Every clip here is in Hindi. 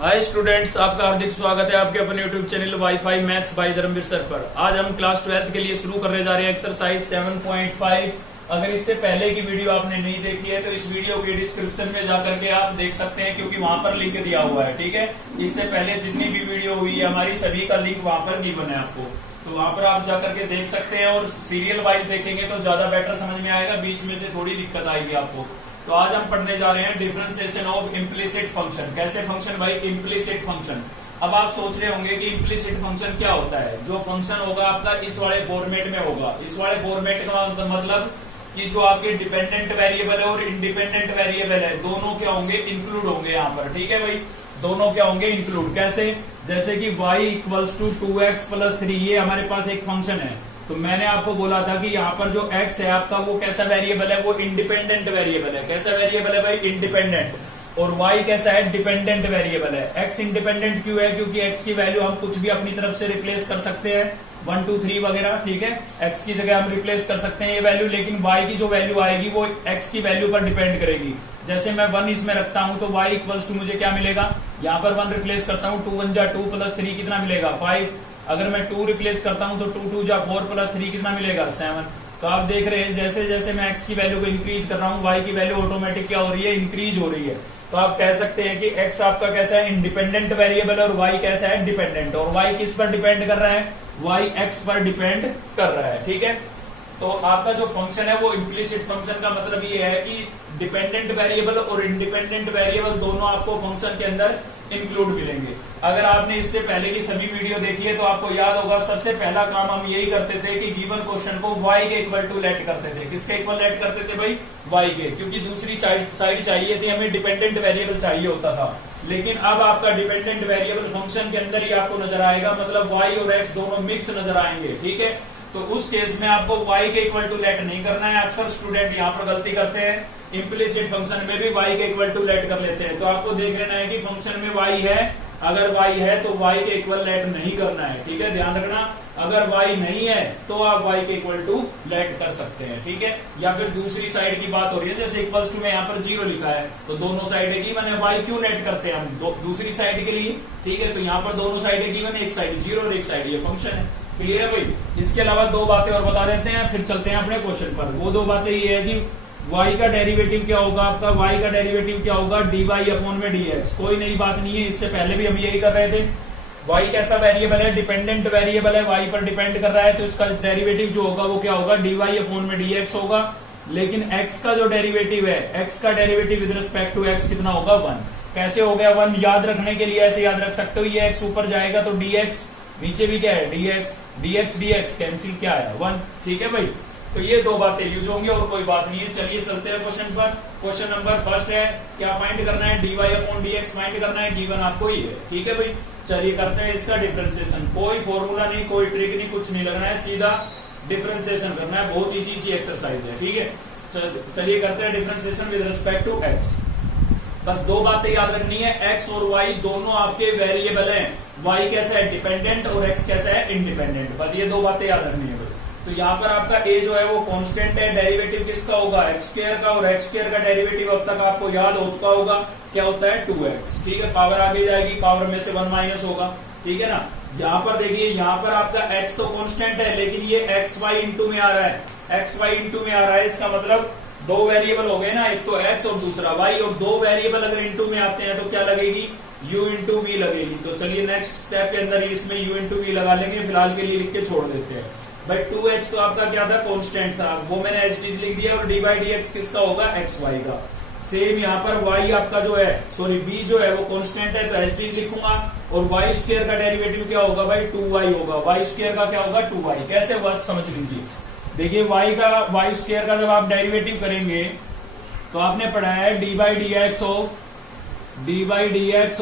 हाय स्टूडेंट्स, आपका हार्दिक स्वागत है आपके अपने YouTube channel WiFi maths by Dharamveer sir पर। आज हम क्लास 12th के लिए शुरू करने जा रहे हैं एक्सरसाइज 7.5। अगर इससे पहले की वीडियो आपने नहीं देखी है तो इस वीडियो के डिस्क्रिप्शन में जाकर के आप देख सकते हैं, क्योंकि वहां पर लिंक दिया हुआ है। ठीक है, इससे पहले जितनी भी वीडियो हुई है हमारी सभी का लिंक वहां पर गिवन है आपको, तो वहां पर आप जाकर के देख सकते हैं। और सीरियल वाइज देखेंगे तो ज्यादा बेटर समझ में आएगा, बीच में से थोड़ी दिक्कत आएगी आपको। तो आज हम पढ़ने जा रहे हैं डिफरेंशिएशन ऑफ इम्प्लिसिट फंक्शन। कैसे फंक्शन भाई? Implicit function. अब आप सोच रहे होंगे कि इम्प्लिसिट फंक्शन क्या होता है। जो फंक्शन होगा आपका इस वाले फॉर्मेट में होगा। इस वाले फॉर्मेट का मतलब कि जो आपके डिपेंडेंट वेरिएबल है और इंडिपेंडेंट वेरिएबल है, दोनों क्या होंगे? इंक्लूड होंगे यहाँ पर। ठीक है भाई, दोनों क्या होंगे? इंक्लूड। कैसे? जैसे कि y equals to 2x plus 3, ये हमारे पास एक फंक्शन है। तो मैंने आपको बोला था कि यहाँ पर जो x है आपका, वो कैसा वेरिएबल है? वो इंडिपेंडेंट वेरिएबल है। कैसा वेरिएबल है भाई? इंडिपेंडेंट। और y कैसा है? डिपेंडेंट वेरिएबल है। x इंडिपेंडेंट क्यों है? क्योंकि x की वैल्यू हम कुछ भी अपनी तरफ से रिप्लेस कर सकते हैं, 1 2 3 वगैरह। ठीक है, x की जगह हम रिप्लेस कर सकते हैं ये वैल्यू, लेकिन y की जो वैल्यू आएगी वो x की वैल्यू पर डिपेंड करेगी। जैसे मैं 1 इसमें रखता हूं तो y इक्वल्स टू मुझे क्या मिलेगा? यहाँ पर 1 रिप्लेस करता हूँ, 2 1 जा 2 प्लस 3 कितना मिलेगा? 5। अगर मैं 2 रिप्लेस करता हूं तो 2 2 जा 4 प्लस 3 कितना मिलेगा? 7। तो आप देख रहे हैं जैसे जैसे मैं x की वैल्यू को इंक्रीज कर रहा हूँ, y की वैल्यू ऑटोमेटिक क्या हो रही है? इंक्रीज हो रही है। तो आप कह सकते हैं कि x आपका कैसा है? इंडिपेंडेंट वेरिएबल, और y कैसा है? डिपेंडेंट। और y किस पर डिपेंड कर रहा है? y x पर डिपेंड कर रहा है। ठीक है, तो आपका जो फंक्शन है वो इम्प्लिसिट फंक्शन का मतलब ये है कि डिपेंडेंट वेरिएबल और इंडिपेंडेंट वेरिएबल दोनों आपको फंक्शन के अंदर इंक्लूड मिलेंगे। अगर आपने इससे पहले की सभी वीडियो देखी है तो आपको याद होगा, सबसे पहला काम हम यही करते थे कि गिवन क्वेश्चन को y के इक्वल टू लेट करते थे। किसके इक्वल लेट करते थे भाई? y के, क्योंकि दूसरी साइड चाहिए थी, हमें डिपेंडेंट वेरिएबल चाहिए होता था। लेकिन अब आपका डिपेंडेंट वेरिएबल फंक्शन के अंदर ही आपको नजर आएगा, मतलब y और x दोनों मिक्स नजर आएंगे। ठीक है, तो उस केस में आपको y के इक्वल टू लेट नहीं करना है। अक्सर स्टूडेंट यहाँ पर गलती करते हैं, इम्प्लिसिट फंक्शन में भी y के इक्वल टू लेट कर लेते हैं। तो आपको देख लेना है कि फंक्शन में y है, अगर y है तो y के इक्वल लेट नहीं करना है। ठीक है, ध्यान रखना। अगर y नहीं है तो आप y के इक्वल टू लेट कर सकते हैं। ठीक है, या फिर दूसरी साइड की बात हो रही है, जैसे इक्वल्स टू में यहाँ पर 0 लिखा है तो दोनों साइड है गिवन है, y क्यों लेट करते हैं हम? दूसरी साइड के लिए। ठीक है, तो यहाँ पर दोनों साइड है गिवन, एक साइड 0 और एक साइड ये फंक्शन है। क्लियर है भाई? इसके अलावा दो बातें और बता देते हैं, फिर चलते हैं अपने क्वेश्चन पर। वो दो बातें ये है कि y का डेरिवेटिव क्या होगा आपका? y का डेरिवेटिव क्या होगा? dy अपॉन में dx। कोई नई बात नहीं है, इससे पहले भी हम यही कर रहे थे। y कैसा वेरिएबल है? डिपेंडेंट वेरिएबल है, y पर डिपेंड कर रहा है, तो इसका डेरिवेटिव जो होगा वो क्या होगा? dy अपॉन में dx होगा। लेकिन x का जो डेरिवेटिव है, x का derivative with respect to x कितना होगा? 1। कैसे हो गया 1? याद रखने के लिए ऐसे याद रख सकते हो, ये x ऊपर जाएगा तो dx, नीचे भी क्या है? dx कैंसिल क्या है? 1। ठीक है भाई, तो ये दो बातें यूज होंगी और कोई बात नहीं है। चलिए चलते हैं क्वेश्चन पर। क्वेश्चन नंबर फर्स्ट है, क्या फाइंड करना है? dy अपॉन dx फाइंड करना है, गिवन आपको ये है। ठीक है भाई, चलिए करते हैं इसका डिफरेंशिएशन। कोई फॉर्मूला नहीं, कोई ट्रिक नहीं, कुछ नहीं लगना है, सीधा डिफरेंशिएशन करना है। बहुत इजी सी एक्सरसाइज है। ठीक है, चलिए करते हैं differentiation with respect to x। बस दो बातें याद रखनी है, x और y दोनों आपके वेरिएबल हैं। y कैसा है? डिपेंडेंट, और x कैसा है? इंडिपेंडेंट। बस ये दो बातें याद रखनी है। तो यहाँ पर आपका a जो है वो कांस्टेंट है, डेरिवेटिव किसका होगा? x स्क्वायर का, और x स्क्वायर का डेरिवेटिव अब तक आपको याद हो चुका होगा, क्या होता है? 2x। ठीक है, पावर आगे जाएगी, पावर में से 1 माइनस होगा। ठीक है ना, यहाँ पर देखिए, यहाँ पर आपका x तो कांस्टेंट है, लेकिन ये xy इंटू में आ रहा है, xy इंटू में आ रहा है। इसका मतलब दो वेरिएबल हो गए ना, एक तो x और दूसरा y, और दो वेरिएबल अगर इंटू में आते हैं तो क्या लगेगी? u इंटू वी लगेगी। तो चलिए नेक्स्ट स्टेप के अंदर इसमें u इंटू वी लगा लेंगे, फिलहाल के लिए लिख के छोड़ देते हैं भाई। 2h तो आपका क्या था? कांस्टेंट था, वो मैंने एज इट इज लिख दिया। और dy dx किसका होगा? xy का। सेम यहाँ पर y आपका जो है, सॉरी b जो है वो कांस्टेंट है, तो एज इट इज लिखूंगा। और y स्क्वायर का डेरिवेटिव क्या होगा भाई? 2y होगा। y स्क्वायर का क्या होगा? 2y। कैसे हुआ समझ लीजिए। देखिए y स्क्वायर का जब आप डेरिवेटिव करेंगे तो आपने पढ़ा है dy dx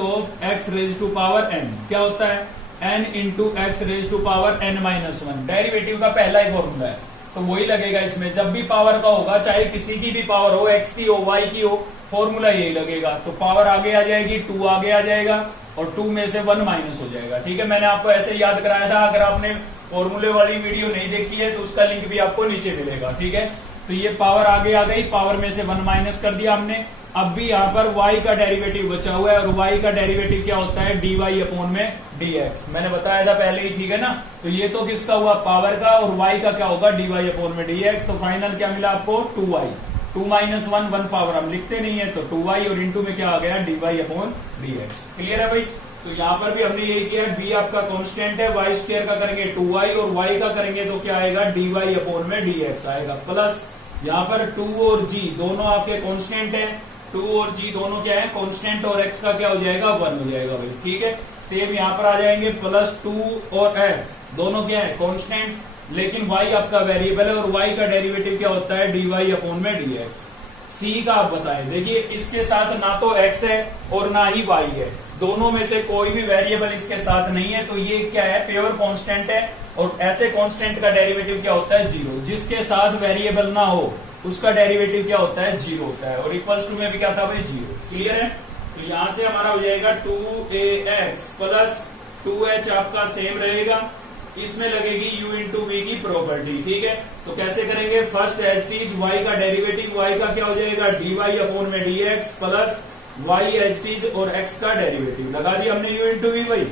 of x raise to power n। क्या होता है? n into x raise to power n minus 1। Derivative का पहला ही फॉर्मूला है, तो वही लगेगा इसमें। जब भी पावर का होगा, चाहे किसी की भी पावर हो, x की हो, y की हो, फॉर्मूला यही लगेगा। तो पावर आगे आ जाएगी, 2 आगे आ जाएगा, और 2 में से 1 माइनस हो जाएगा। ठीक है, मैंने आपको ऐसे याद कराया था। अगर आपने फॉर्मूले वाली वीडियो नहीं देखी है तो उसका लिंक भी आपको नीचे मिलेगा। ठीक है, तो ये पावर आगे आ गई, पावर में से 1 माइनस कर दिया हमने। अब भी यहाँ पर y का डेरिवेटिव बचा हुआ है और y का डेरिवेटिव क्या होता है dy अपॉन में dx। मैंने बताया था पहले ही, ठीक है ना। तो ये तो किसका हुआ पावर का, और y का क्या होगा dy अपॉन में dx। तो फाइनल क्या मिला आपको 2y, 2 माइनस 1, 1 पावर हम लिखते नहीं है तो 2y, और इंटू में क्या आ गया dy अपॉन dx। क्लियर है भाई। तो यहाँ पर भी हमने यही किया है, b आपका कांस्टेंट है, y स्क्वायर का करेंगे 2y और y का करेंगे तो क्या आएगा dy अपॉन में dx आएगा, प्लस यहाँ पर 2 और g दोनों आपके कांस्टेंट है, 2 और g दोनों क्या है कांस्टेंट, और x का क्या हो जाएगा 1 हो जाएगा भाई, ठीक है। सेम यहाँ पर आ जाएंगे, प्लस 2 और f दोनों क्या है कांस्टेंट, लेकिन y आपका वेरिएबल है और y का डेरिवेटिव क्या होता है dy अपॉन में dx। c का आप बताएं, देखिए इसके साथ ना तो x है और ना ही y है, दोनों में से कोई भी वेरिएबल इसके साथ नहीं है, तो ये क्या है प्योर कांस्टेंट है, और ऐसे कांस्टेंट का डेरिवेटिव क्या होता है 0। जिसके साथ वेरिएबल ना हो उसका डेरिवेटिव क्या होता है 0 होता है, और इक्वल्स टू में भी क्या था भाई 0। क्लियर है। तो यहां से हमारा हो जाएगा 2ax प्लस 2h आपका सेम रहेगा, इसमें लगेगी u इंटू वी की प्रॉपर्टी, ठीक है। तो कैसे करेंगे, फर्स्ट एज टीज y का डेरिवेटिव, y का क्या हो जाएगा dy अपॉन में dx plus y x times और x का डेरिवेटिव लगा दिया हमने u इंटू वी भाई,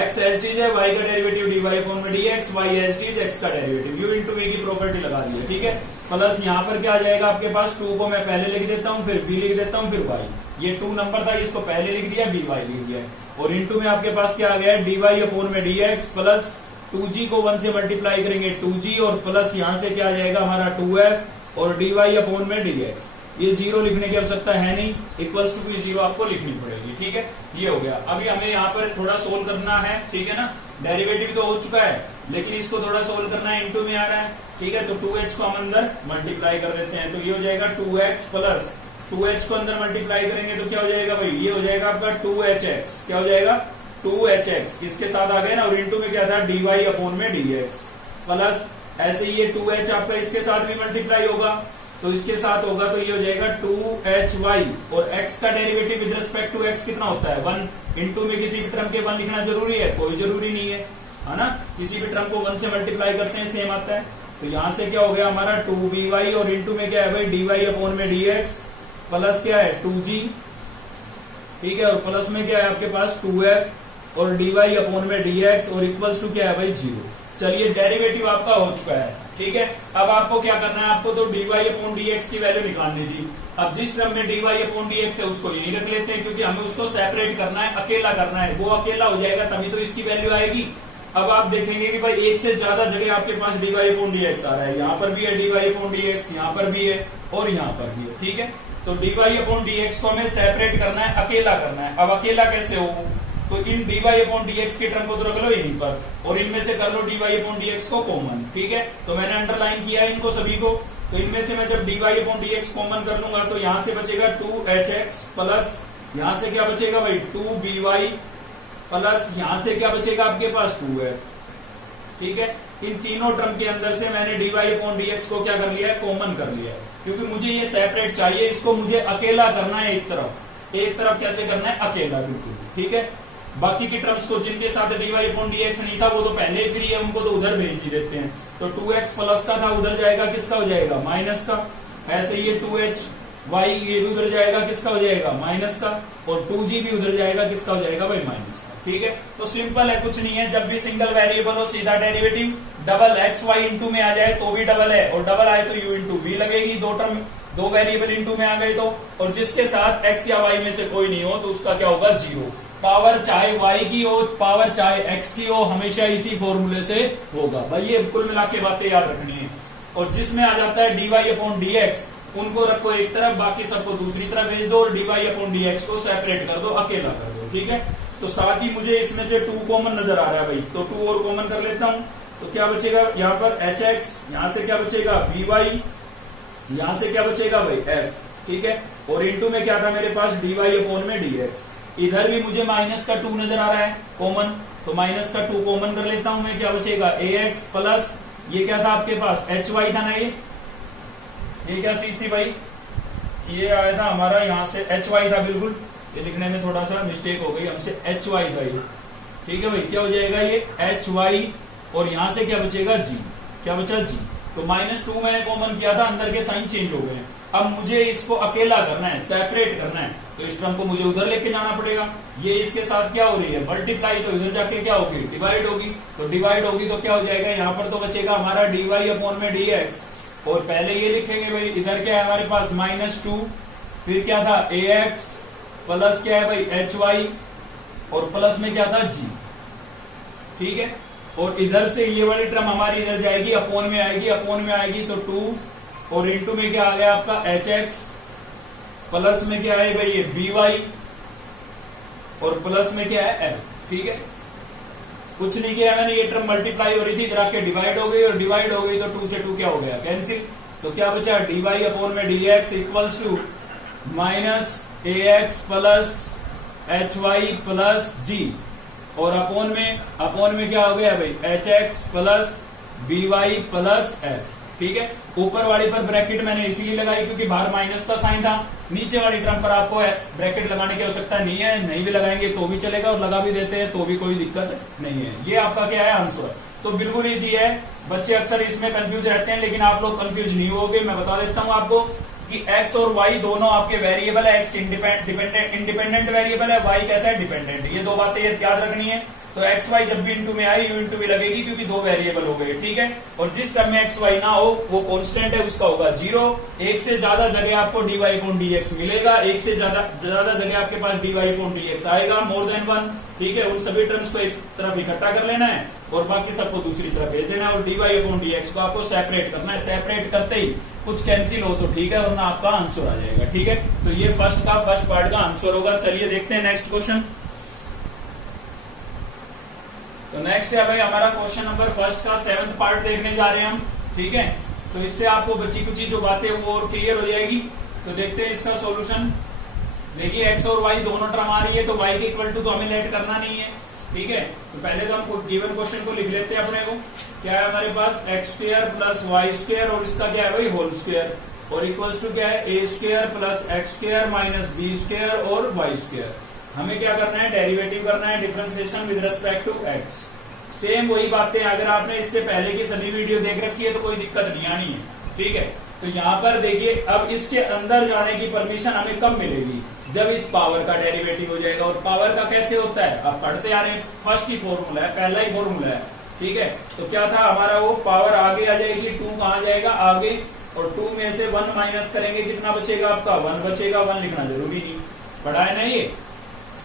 x एज टीज है, y का डेरिवेटिव dy अपॉन में dx, y x times x का डेरिवेटिव u इंटू वी की प्रॉपर्टी लगा दी है, ठीक है। प्लस यहाँ पर क्या आ जाएगा आपके पास 2 को मैं पहले लिख देता हूँ, फिर b लिख देता हूँ, फिर y, ये 2 नंबर था इसको पहले लिख दिया, by लिख दिया, और इंटू में आपके पास क्या आ गया dy अपॉन में dx प्लस 2g को 1 से मल्टीप्लाई करेंगे 2g, और प्लस यहाँ से क्या आ जाएगा हमारा 2f और dy अपॉन में dx। ये 0 लिखने की आवश्यकता है नहीं, इक्वल्स टू की 0 आपको लिखनी पड़ेगी, ठीक है। ये हो गया। अभी हमें यहाँ पर थोड़ा सोल्व करना है, ठीक है ना। डेरिवेटिव तो हो चुका है, लेकिन इसको थोड़ा सोल्व करना है, इंटू में आ रहा है, ठीक है। तो 2h को हम अंदर मल्टीप्लाई कर देते हैं, तो ये हो जाएगा 2x प्लस 2h को अंदर मल्टीप्लाई करेंगे तो क्या हो जाएगा भाई, ये हो जाएगा आपका 2hx, क्या हो जाएगा 2hx, इसके साथ आ गए ना, और इंटू में क्या था dy अपॉन में dx, प्लस ऐसे ही ये 2h आपका इसके साथ भी मल्टीप्लाई होगा, तो इसके साथ होगा तो ये हो जाएगा 2hy, और x का derivative with respect to x कितना होता है 1, इंटू में किसी भी टर्म के 1 लिखना जरूरी है, कोई जरूरी नहीं है ना। किसी भी टर्म को 1 से मल्टीप्लाई करते हैं सेम आता है। तो यहां से क्या हो गया हमारा 2by, और इंटू में क्या है भाई dy अपॉन में dx, प्लस क्या है 2g, ठीक है, और प्लस में क्या है आपके पास 2f और dy अपॉन में dx, और इक्वल्स टू क्या है भाई 0। चलिए डेरिवेटिव आपका हो चुका है, ठीक है। अब आपको क्या करना है, आपको तो dy अपॉन dx की वैल्यू निकालनी थी। अब जिस टर्म में dy अपॉन dx है उसको यही रख लेते हैं, क्योंकि हमें उसको सेपरेट करना है, अकेला करना है, वो अकेला हो जाएगा तभी तो इसकी वैल्यू आएगी। अब आप देखेंगे कि भाई एक से ज्यादा जगह आपके पास dy अपॉन dx आ रहा है, यहाँ पर भी है dy अपॉन dx, यहाँ पर भी है और यहाँ पर भी है, ठीक है। तो dy अपॉन dx को हमें सेपरेट करना है, अकेला करना है। अब अकेला कैसे हो, तो इन dy अपॉन dx के टर्म को तो रख लो यहीं पर, और इनमें से कर लो dy अपॉन dx को कॉमन, ठीक है। तो मैंने अंडरलाइन किया है इनको सभी को, तो इनमें से मैं जब dy अपॉन dx कॉमन कर लूंगा तो यहां से बचेगा 2hx, प्लस यहां से क्या बचेगा भाई 2by, प्लस यहां से क्या बचेगा आपके पास 2f, ठीक है। इन तीनों टर्म के अंदर से मैंने dy अपॉन dx को क्या कर लिया है कॉमन कर लिया है, क्योंकि मुझे ये सेपरेट चाहिए, इसको मुझे अकेला करना है एक तरफ कैसे करना है अकेला, बिल्कुल ठीक है। बाकी की टर्म्स को जिनके साथ dy अपॉन dx नहीं था वो तो पहले ही फ्री है, उनको तो उधर भेज ही देते हैं। तो 2x प्लस का था उधर जाएगा किसका हो जाएगा माइनस का, ऐसे ये 2h y ये भी उधर जाएगा किसका हो जाएगा माइनस का, और 2g भी उधर जाएगा किसका हो जाएगा भाई माइनस का, ठीक है। तो सिंपल है, कुछ नहीं है। जब भी सिंगल वेरिएबल हो सीधा derivative, double x y into में आ जाए तो भी डबल है, और डबल आए तो u इंटू वी लगेगी, दो वेरिएबल इंटू में आ गए तो, और जिसके साथ x या y में से कोई नहीं हो तो उसका क्या होगा 0। पावर चाहे y की हो, पावर चाहे x की हो, हमेशा इसी फॉर्मूले से होगा भाई। ये कुल मिला के बातें याद रखनी है। और जिसमें आ जाता है dy अपॉन dx उनको रखो एक तरफ, बाकी सबको दूसरी तरफ भेज दो, और dy अपॉन dx को सेपरेट कर दो, अकेला कर दो, ठीक है। तो साथ ही मुझे इसमें से 2 कॉमन नजर आ रहा है भाई, तो 2 और कॉमन कर लेता हूं, तो क्या बचेगा यहाँ पर hx, यहाँ से क्या बचेगा by, यहाँ से क्या बचेगा भाई f, ठीक है। और इंटू में क्या था मेरे पास dy अपॉन में dx, इधर भी मुझे माइनस का 2 नजर आ रहा है कॉमन, तो माइनस का 2 कॉमन कर लेता हूं मैं, क्या बचेगा ax, प्लस ये क्या था आपके पास hy था ना, ये क्या चीज थी भाई, ये आया था हमारा यहाँ से hy था, बिल्कुल ये लिखने में थोड़ा सा मिस्टेक हो गई हमसे, hy था ये, ठीक है भाई। क्या हो जाएगा ये hy, और यहाँ से क्या बचेगा g, क्या बचा g, तो -2 मैंने कॉमन किया था, अंदर के साइन चेंज हो गए, अब मुझे इसको अकेला करना है, सेपरेट करना है, तो इस टर्म को मुझे उधर लेके जाना पड़ेगा। ये इसके साथ क्या हो रही है, मल्टीप्लाई, तो इधर जाके क्या होगी, डिवाइड होगी। तो डिवाइड होगी तो क्या हो जाएगा, यहाँ पर तो बचेगा हमारा dy अपॉन में dx। और पहले ये लिखेंगे भाई, इधर क्या है हमारे पास -2, फिर क्या था ax, प्लस क्या है भाई hy, और प्लस में क्या था g। ठीक है, और इधर से ये वाली टर्म हमारी इधर जाएगी, अपॉन में आएगी, अपॉन में आएगी तो 2, और इंटू में क्या आ गया आपका hx, प्लस में क्या है भाई ये by, और प्लस में क्या है f। ठीक है, कुछ नहीं किया मैंने, ये टर्म मल्टीप्लाई हो रही थी, इधर आके डिवाइड हो गई, और डिवाइड हो गई तो 2 से 2 क्या हो गया, कैंसिल। तो क्या बचा, dy अपॉन में dx equals to -ax plus hy plus g, और अपॉन में क्या हो गया भाई hx plus by plus f। ठीक है, ऊपर वाली पर ब्रैकेट मैंने इसीलिए लगाई क्योंकि बाहर माइनस का साइन था, नीचे वाली टर्म पर आपको ब्रैकेट लगाने की आवश्यकता नहीं है, नहीं भी लगाएंगे तो भी चलेगा, और लगा भी देते हैं तो भी कोई दिक्कत नहीं है। ये आपका क्या है, आंसर। तो बिल्कुल इजी है, बच्चे अक्सर इसमें कंफ्यूज रहते हैं, लेकिन आप लोग कंफ्यूज नहीं होगे। मैं बता देता हूं आपको कि x और y दोनों आपके वेरिएबल है, x इंडिपेंडेंट वेरिएबल है, y कैसा है, डिपेंडेंट। ये दो बातें याद रखनी है। तो एक्स वाई जब भी इंटू में आई, यू इंटू भी लगेगी क्योंकि दो वेरिएबल हो गए। ठीक है, और जिस टर्म में एक्स वाई ना हो वो कांस्टेंट है, उसका होगा 0। एक से ज्यादा जगह आपको dy अपॉन dx मिलेगा, एक से ज्यादा जगह आपके पास dy अपॉन dx आएगा, मोर देन 1। ठीक है, उन सभी टर्म्स को एक तरफ इकट्ठा कर लेना है और बाकी सबको दूसरी तरफ भेज देना है, और dy अपॉन dx को आपको सेपरेट करना है। सेपरेट करते ही कुछ कैंसिल हो तो ठीक है, वरना आपका आंसर आ जाएगा। ठीक है, तो ये फर्स्ट पार्ट का आंसर होगा। चलिए देखते हैं नेक्स्ट क्वेश्चन। तो नेक्स्ट है भाई हमारा क्वेश्चन नंबर फर्स्ट का 7th पार्ट देखने जा रहे हैं हम। ठीक है, तो इससे आपको बची कुची जो बातें वो और क्लियर हो जाएगी। तो देखते हैं इसका सॉल्यूशन। देखिए एक्स और वाई दोनों टर्म आ रही है, तो वाई के इक्वल टू तो हमें लेट करना नहीं है। ठीक है, तो पहले तो हम गिवन क्वेश्चन को लिख लेते हैं अपने को। क्या है हमारे पास, x square plus y square, और इसका क्या है भाई होल स्क्वायर, और इक्वल्स टू क्या है, a square plus x square minus B square और वाई स्क्वायर। हमें क्या करना है, डेरिवेटिव करना है, differentiation with respect to x. Same वही बातें, अगर आपने इससे पहले की सभी वीडियो देख रखी है तो कोई दिक्कत नहीं आनी है। ठीक है, तो यहाँ पर देखिए, अब इसके अंदर जाने की परमिशन हमें कब मिलेगी, जब इस पावर का डेरिवेटिव हो जाएगा। और पावर का कैसे होता है, अब पढ़ते आ रहे हैं, फर्स्ट ही फॉर्मूला है, पहला ही फॉर्मूला है। ठीक है, तो क्या था हमारा, वो पावर आगे आ जाएगी, 2 कहाँ जाएगा आगे, और 2 में से 1 माइनस करेंगे, कितना बचेगा आपका, 1 बचेगा। 1 लिखना जरूरी नहीं, पढ़ा है ना ये।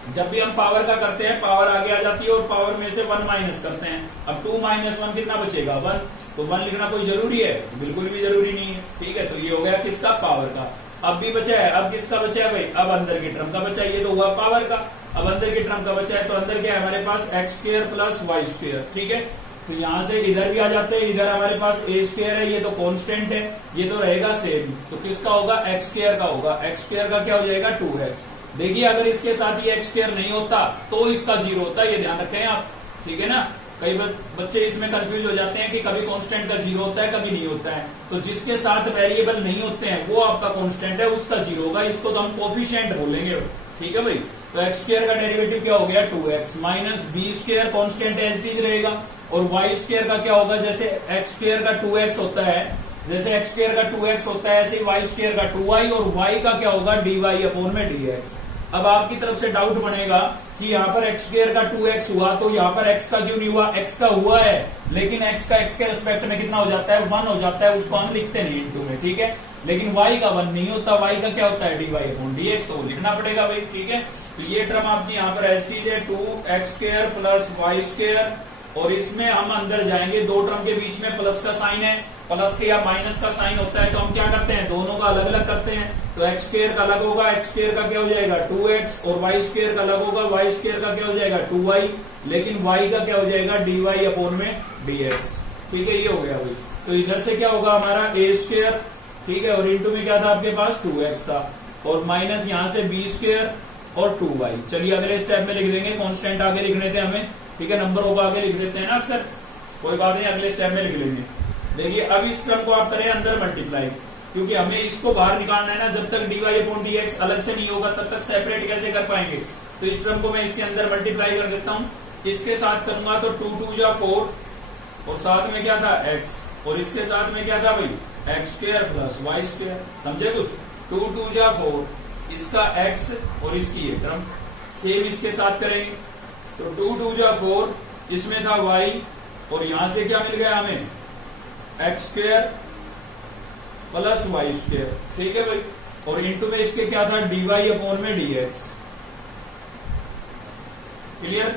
जब भी हम पावर का करते हैं, पावर आगे आ जाती है और पावर में से 1 माइनस करते हैं। अब 2 माइनस 1 कितना बचेगा, 1। तो 1 लिखना कोई जरूरी है, बिल्कुल भी जरूरी नहीं है। ठीक है, तो ये हो गया किसका, पावर का। अब भी बचा है, अब किसका बचा है भाई, अब अंदर की टर्म का बचा है, ये तो हुआ पावर का। अब अंदर की टर्म का बचा है, तो अंदर क्या है हमारे पास, x square plus y square. ठीक है, तो यहां से इधर भी आ जाते हैं, इधर हमारे पास ए स्क्वायर है, ये तो कांस्टेंट है, ये तो रहेगा सेम। तो किसका होगा, एक्स स्क्वायर का होगा। एक्स स्क्वायर का क्या हो जाएगा, 2x। देखिए अगर इसके साथ ये एक्स स्क्वायर नहीं होता तो इसका 0 होता है, ये ध्यान रखें आप। ठीक है ना, कई बच्चे इसमें कंफ्यूज हो जाते हैं कि कभी कांस्टेंट का 0 होता है, कभी नहीं होता है। तो जिसके साथ वेरिएबल नहीं होते हैं वो आपका कांस्टेंट है, उसका 0 होगा। इसको तो हम कोफिशिएंट बोलेंगे। ठीक है भाई, तो एक्स स्क्वायर का डेरिवेटिव क्या हो गया, 2x minus B square constant as it is रहेगा, और वाई स्क्वायर का क्या होगा, जैसे एक्स स्क्वायर का 2x होता है, जैसे एक्स स्क्वायर का 2x होता है, ऐसे ही वाई स्क्वायर का 2y, और y का क्या होगा, dy अपॉन में dx। अब आपकी तरफ से डाउट बनेगा कि यहाँ पर एक्स स्क्वायर का 2x हुआ, तो यहाँ पर x का क्यों नहीं हुआ। x का हुआ है, लेकिन x का x के रिस्पेक्ट में कितना हो जाता है, 1 हो जाता है, उसको हम लिखते नहीं इंटू में। ठीक है, लेकिन y का 1 नहीं होता, y का क्या होता है, dy अपॉन dx, तो लिखना पड़ेगा भाई। ठीक है, तो ये टर्म आपकी यहाँ पर एज इट इज है, 2x square plus y square, और इसमें हम अंदर जाएंगे, दो टर्म के बीच में प्लस का साइन है, प्लस के या माइनस का साइन होता है, तो हम क्या करते हैं, दोनों का अलग अलग करते हैं। तो एक्स स्क्वायर का अलग होगा, एक्स स्क्वायर का क्या हो जाएगा 2x, और वाई स्क्वायर का अलग होगा, वाई स्क्वायर का क्या हो जाएगा 2y, लेकिन y का क्या हो जाएगा dy अपॉन में dx। ठीक है, ये हो गया भाई। तो इधर से क्या होगा हमारा ए स्क्वायर, ठीक है, और इंटू में क्या था आपके पास 2x था, और माइनस यहाँ से बी स्क्वायर और 2y। चलिए अगले स्टेप में लिख देंगे, कॉन्स्टेंट आगे लिखने थे हमें। ठीक है, नंबर होगा आगे लिख देते हैं ना अक्सर, कोई बात नहीं, अगले स्टेप में लिख लेंगे। देखिए अब इस टर्म को आप करें अंदर मल्टीप्लाई, क्योंकि हमें इसको बाहर निकालना है ना, जब तक dy अपॉन dx अलग से नहीं होगा तब तक सेपरेट कैसे कर पाएंगे। तो इस टर्म को मैं इसके अंदर मल्टीप्लाई कर देता हूं, इसके साथ करूंगा तो 2 2 जा 4, और साथ में क्या था x, और इसके साथ में क्या था भाई x square plus y square, समझे कुछ। 2 2 जा 4, इसका एक्स और इसकी ये टर्म सेम इसके साथ करेंगे, तो 2 2 जा 4, इसमें था वाई और यहां से क्या मिल गया हमें x square plus y square, ठीक है भाई। और इंटू में इसके क्या था dy अपॉन में dx, क्लियर।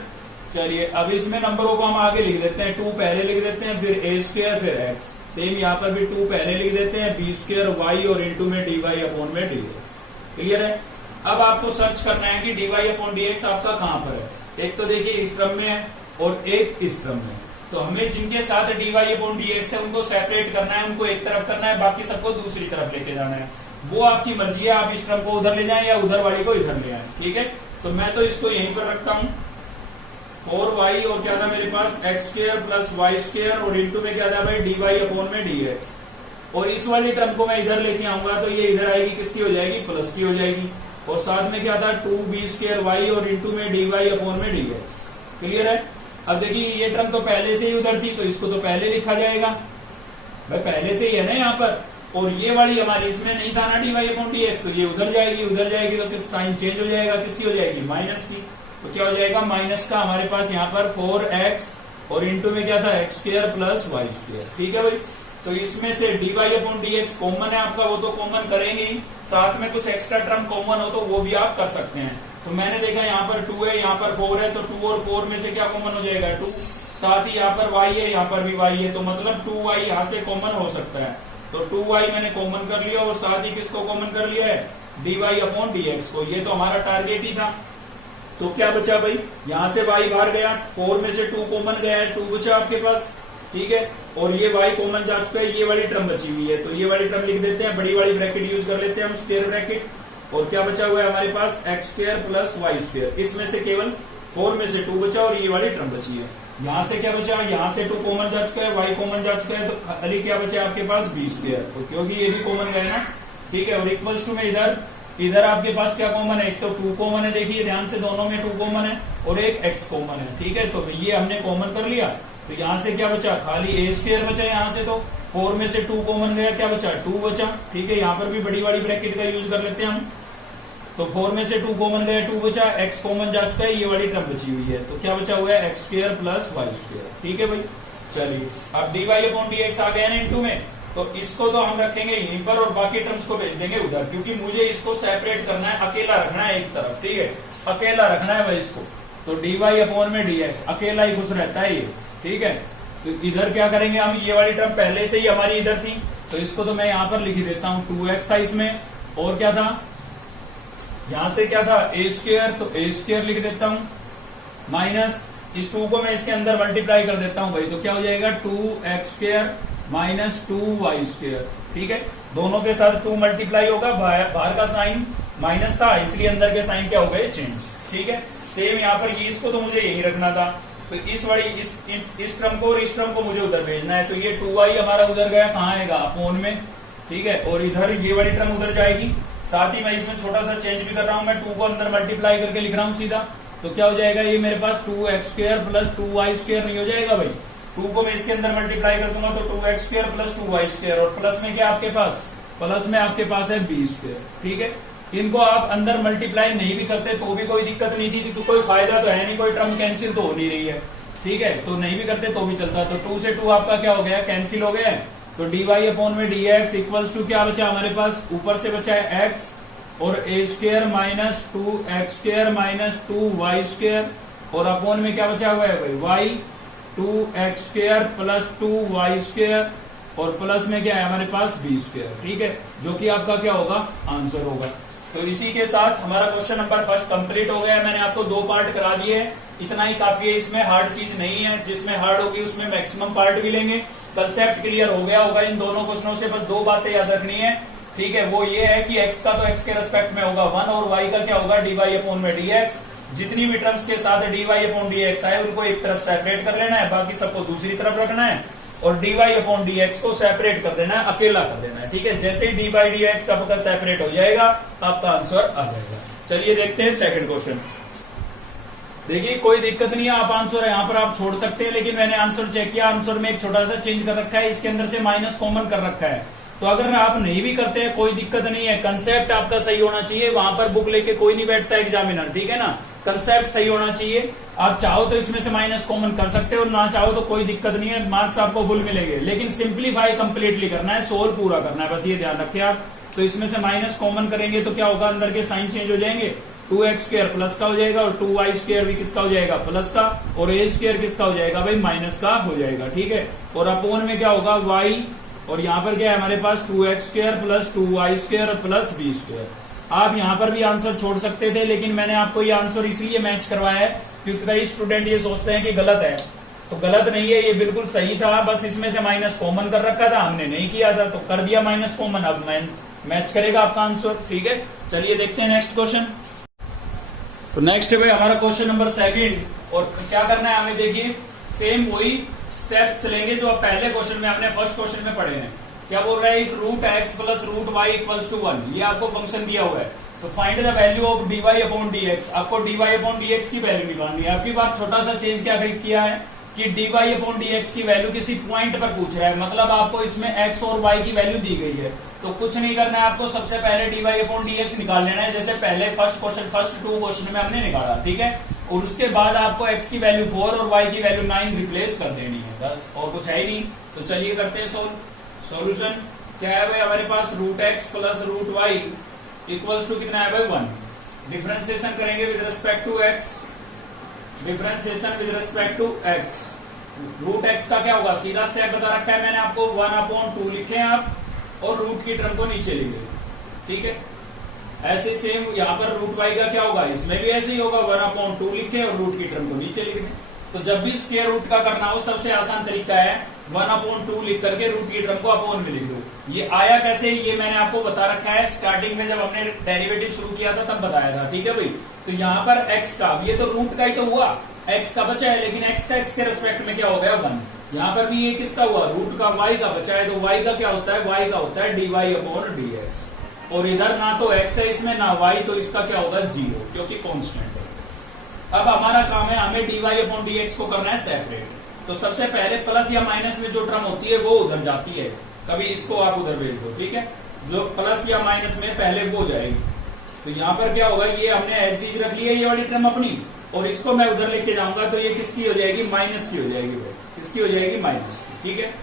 चलिए अब इसमें नंबरों को हम आगे लिख देते हैं, 2 पहले लिख देते हैं, फिर a स्क्वायर फिर x, सेम यहाँ पर भी 2 पहले लिख देते हैं, b स्क्वायर y और इंटू में dy अपॉन में dx, क्लियर है। अब आपको सर्च करना है कि dy अपॉन dx आपका कहां पर है। एक तो देखिए इस टर्म में है और एक इस टर्म में, तो हमें जिनके साथ dy अपॉन dx है उनको सेपरेट करना है, उनको एक तरफ करना है, बाकी सबको दूसरी तरफ लेके जाना है। वो आपकी मर्जी है, आप इस टर्म को उधर ले जाएं या उधर वाली को इधर ले आए, ठीक है। तो मैं तो इसको यहीं पर रखता हूं, 4y और क्या था मेरे पास x square plus y square और इंटू में क्या था भाई dy अपॉन में dx, और इस वाली टर्म को मैं इधर लेके आऊंगा तो ये इधर आएगी, किसकी हो जाएगी प्लस की हो जाएगी, और साथ में क्या था 2b स्क्वायर y और इंटू में dy अपॉन में dx, क्लियर है। अब देखिए ये टर्म तो पहले से ही उधर थी तो इसको तो पहले लिखा जाएगा भाई, पहले से ही है ना यहाँ पर, और ये वाली हमारी इसमें नहीं था ना dy अपॉन dx, तो ये उधर जाएगी तो किस साइन चेंज हो जाएगा, किसकी हो जाएगी माइनस की, तो क्या हो जाएगा माइनस का हमारे पास यहाँ पर 4x और इंटू में क्या था x square plus y square, ठीक है भाई। तो इसमें से dy अपॉन dx कॉमन है आपका, वो तो कॉमन करेंगे ही, साथ में कुछ एक्स्ट्रा टर्म कॉमन हो तो वो भी आप कर सकते हैं। तो मैंने देखा यहाँ पर 2 है, यहाँ पर 4 है, तो 2 और 4 में से क्या कॉमन हो जाएगा 2, साथ ही यहाँ पर y है, यहाँ पर भी y है, तो मतलब 2y यहाँ से कॉमन हो सकता है, तो 2y मैंने कॉमन कर लिया और साथ ही किसको कॉमन कर लिया है dy अपॉन dx को, ये तो हमारा टारगेट ही था। तो क्या बचा भाई, यहां से y बाहर गया, 4 में से 2 कॉमन गया है, 2 बचा आपके पास, ठीक है, और ये y कॉमन जा चुका है, ये वाली टर्म बची हुई है, तो ये वाली टर्म लिख देते हैं, बड़ी वाली ब्रैकेट यूज कर लेते हैं हम स्क्वायर ब्रैकेट, और क्या बचा हुआ है हमारे पास x square plus y square, इसमें से केवल 4 में से 2 बचा और ये वाली टर्म बची है। यहाँ से क्या बचा, यहाँ से 2 कॉमन जा चुका है, y कॉमन जा चुका है, तो खाली क्या बचा आपके पास b स्क्वायर, तो क्योंकि ये भी कॉमन गया ना, ठीक है। और इक्वल्स टू में इधर आपके पास क्या कॉमन है, एक तो 2 कॉमन है, देखिए ध्यान से दोनों में 2 कॉमन है और एक x कॉमन है, ठीक है। तो ये हमने कॉमन कर लिया, तो यहाँ से क्या बचा खाली a स्क्वायर बचा, यहाँ से तो 4 में से 2 कॉमन गया, क्या बचा 2 बचा, ठीक है। यहाँ पर भी बड़ी वाली ब्रैकेट का यूज कर लेते हैं हम, तो 4 में से 2 कॉमन गया, 2 बचा, x कॉमन जा चुका है, ये वाली टर्म बची हुई है, तो क्या बचा हुआ है x square plus y square, ठीक है भाई। चलिए अब dy अपॉन dx आ गया ना इनटू में, तो इसको तो हम रखेंगे यहीं पर और बाकी टर्म्स को भेज देंगे उधर, क्योंकि मुझे इसको सेपरेट करना है, अकेला रखना है एक तरफ, ठीक है, अकेला रखना है भाई इसको। तो dy अपॉन में dx अकेला ही खुश रहता है ये, ठीक है। तो इधर क्या करेंगे हम, ये वाली टर्म पहले से ही हमारी इधर थी, तो इसको तो मैं यहाँ पर लिख देता हूँ, 2x था इसमें, और क्या था यहां से क्या था a स्क्वायर, तो a स्क्वायर लिख देता हूं, माइनस इस 2 को मैं इसके अंदर मल्टीप्लाई कर देता हूं भाई, तो क्या हो जाएगा 2x square minus 2y square, ठीक है। दोनों के साथ 2 मल्टीप्लाई होगा, बाहर का साइन माइनस था इसलिए अंदर के साइन क्या हो गए चेंज, ठीक है। सेम यहाँ पर ये इसको तो मुझे यही रखना था, तो इस वाली इस टर्म को और इस टर्म को मुझे उधर भेजना है, तो ये 2y हमारा उधर गया, कहाँ आएगा अपोन में, ठीक है, और इधर ये वाली टर्म उधर जाएगी। साथ ही मैं इसमें छोटा सा चेंज भी कर रहा हूं, मैं 2 को अंदर मल्टीप्लाई करके लिख रहा हूं सीधा, तो क्या हो जाएगा ये मेरे पास 2x square plus 2y square नहीं हो जाएगा भाई, 2 को मैं इसके अंदर मल्टीप्लाई कर दूंगा तो 2x square plus 2y square, और प्लस में क्या आपके पास, प्लस में आपके पास है b स्क्वायर, ठीक है। इनको आप अंदर मल्टीप्लाई नहीं भी करते तो भी कोई दिक्कत नहीं थी, तो कोई फायदा तो है नहीं, कोई टर्म कैंसिल तो हो नहीं रही है, ठीक है, तो नहीं भी करते तो भी चलता। तो 2 से 2 आपका क्या हो गया कैंसिल हो गया, तो dy अपॉन में dx इक्वल्स टू क्या बचा हमारे पास, ऊपर से बचा है x और a square minus 2x square minus 2y square, और अपॉन में क्या बचा हुआ है भाई y 2x square plus 2y square, और प्लस में क्या है हमारे पास b स्क्वायर, ठीक है, जो कि आपका क्या होगा आंसर होगा। तो इसी के साथ हमारा क्वेश्चन नंबर फर्स्ट कंप्लीट हो गया। मैंने आपको 2 पार्ट करा दिए हैं, इतना ही काफी है, इसमें हार्ड चीज नहीं है, जिसमें हार्ड होगी उसमें मैक्सिमम पार्ट भी लेंगे। कंसेप्ट क्लियर हो गया होगा इन दोनों क्वेश्चनों से, बस 2 बातें याद रखनी है, ठीक है, वो ये है कि x का तो x के रेस्पेक्ट में होगा 1 और y का क्या होगा dy अपॉन में dx। जितनी भी टर्म्स के साथ dy अपॉन dx आए उनको एक तरफ सेपरेट कर लेना है, बाकी सबको दूसरी तरफ रखना है, और dy अपॉन dx को सेपरेट कर देना है, अकेला कर देना है, ठीक है। जैसे ही dy dx सबका सेपरेट हो जाएगा आपका आंसर आ जाएगा। चलिए देखते हैं सेकंड क्वेश्चन। देखिए कोई दिक्कत नहीं है, आप आंसर यहाँ पर आप छोड़ सकते हैं, लेकिन मैंने आंसर चेक किया, आंसर में एक छोटा सा चेंज कर रखा है, इसके अंदर से माइनस कॉमन कर रखा है। तो अगर आप नहीं भी करते हैं कोई दिक्कत नहीं है, कंसेप्ट आपका सही होना चाहिए। वहां पर बुक लेके कोई नहीं बैठता एग्जामिनर, ठीक है ना, कंसेप्ट सही होना चाहिए। आप चाहो तो इसमें से माइनस कॉमन कर सकते हो, ना चाहो तो कोई दिक्कत नहीं है, मार्क्स आपको फुल मिलेंगे। लेकिन सिंप्लीफाई कंप्लीटली करना है, सोल्व पूरा करना है, बस ये ध्यान रखिए आप। तो इसमें से माइनस कॉमन करेंगे तो क्या होगा, अंदर के साइन चेंज हो जाएंगे, 2x² प्लस का हो जाएगा और 2y² भी किसका हो जाएगा, प्लस का, और a² किसका हो जाएगा भाई, माइनस का हो जाएगा, ठीक है। और अपोन में क्या होगा, y, और यहाँ पर क्या है हमारे पास 2x² plus 2y² plus b²। आप यहाँ पर भी आंसर छोड़ सकते थे, लेकिन मैंने आपको ये आंसर इसलिए मैच करवाया है क्योंकि कई स्टूडेंट ये सोचते हैं कि गलत है, तो गलत नहीं है, ये बिल्कुल सही था, बस इसमें से माइनस कॉमन कर रखा था, हमने नहीं किया था तो कर दिया माइनस कॉमन, अब मैच करेगा आपका आंसर, ठीक है। चलिए देखते हैं नेक्स्ट क्वेश्चन। तो नेक्स्ट है भाई हमारा क्वेश्चन नंबर 2, और क्या करना है हमें, देखिए सेम वही स्टेप चलेंगे जो आप पहले क्वेश्चन में हमने फर्स्ट क्वेश्चन में पढ़े हैं। क्या बोल रहा है, root x plus root y equals to 1, ये आपको फंक्शन दिया हुआ है। तो find the value of dy upon dx, आपको dy अपॉन dx की वैल्यू निकालनी है। आपकी बात छोटा सा चेंज क्या किया है कि dy अपॉन dx की वैल्यू किसी पॉइंट पर पूछ रहा है, मतलब आपको इसमें x और y की वैल्यू दी गई है। तो कुछ नहीं करना है आपको, सबसे पहले dy अपॉन dx निकाल लेना है, जैसे पहले फर्स्ट 2 क्वेश्चन में हमने निकाला, ठीक है। और उसके बाद आपको x की वैल्यू 4 और y की वैल्यू 9 रिप्लेस कर देनी है, बस और कुछ है ही नहीं। तो चलिए करते हैं सोल्यूशन। क्या है भाई हमारे पास, root x plus root y equals to कितना है भाई 1। डिफरेंशिएशन करेंगे with respect to x, differentiation with respect to x. Root x का क्या होगा, सीधा स्टेप बता रखा है मैंने आपको, 1/2 लिखे आप और रूट की टर्म को नीचे लिखे, ठीक है। ऐसे सेम यहाँ पर रूट वाई का क्या होगा, इसमें भी ऐसे ही होगा, 1/2 लिखे और रूट की टर्म को नीचे लिख दें। तो जब भी स्क्वायर रूट का करना हो सबसे आसान तरीका है 1/2 लिख करके रूट की टर्म को अपॉन में लिख दो। ये आया कैसे, ये मैंने आपको बता रखा है स्टार्टिंग में जब हमने डेरिवेटिव शुरू किया था तब बताया था, ठीक है भाई। तो यहाँ पर x का, ये तो रूट का ही तो हुआ, x का बचा है, लेकिन x का x के रेस्पेक्ट में क्या हो गया 1। यहाँ पर भी ये किसका हुआ, रूट का y का बचा है, तो y का क्या होता है, y का होता है dy अपॉन dx। और इधर ना तो x है इसमें ना y, तो इसका क्या होगा 0, क्योंकि कॉन्स्टेंट है। अब हमारा काम है हमें dy अपॉन dx को करना है सेपरेट। तो सबसे पहले प्लस या माइनस में जो टर्म होती है वो उधर जाती है, कभी इसको आप उधर भेज दो, ठीक है। जो प्लस या माइनस में पहले वो जाएगी। तो यहाँ पर क्या होगा, ये हमने एच डी रख ली है ये वाली टर्म अपनी, और इसको मैं उधर लेके जाऊंगा तो ये किसकी हो जाएगी, माइनस की हो जाएगी, किसकी हो जाएगी, माइनस की, ठीक है।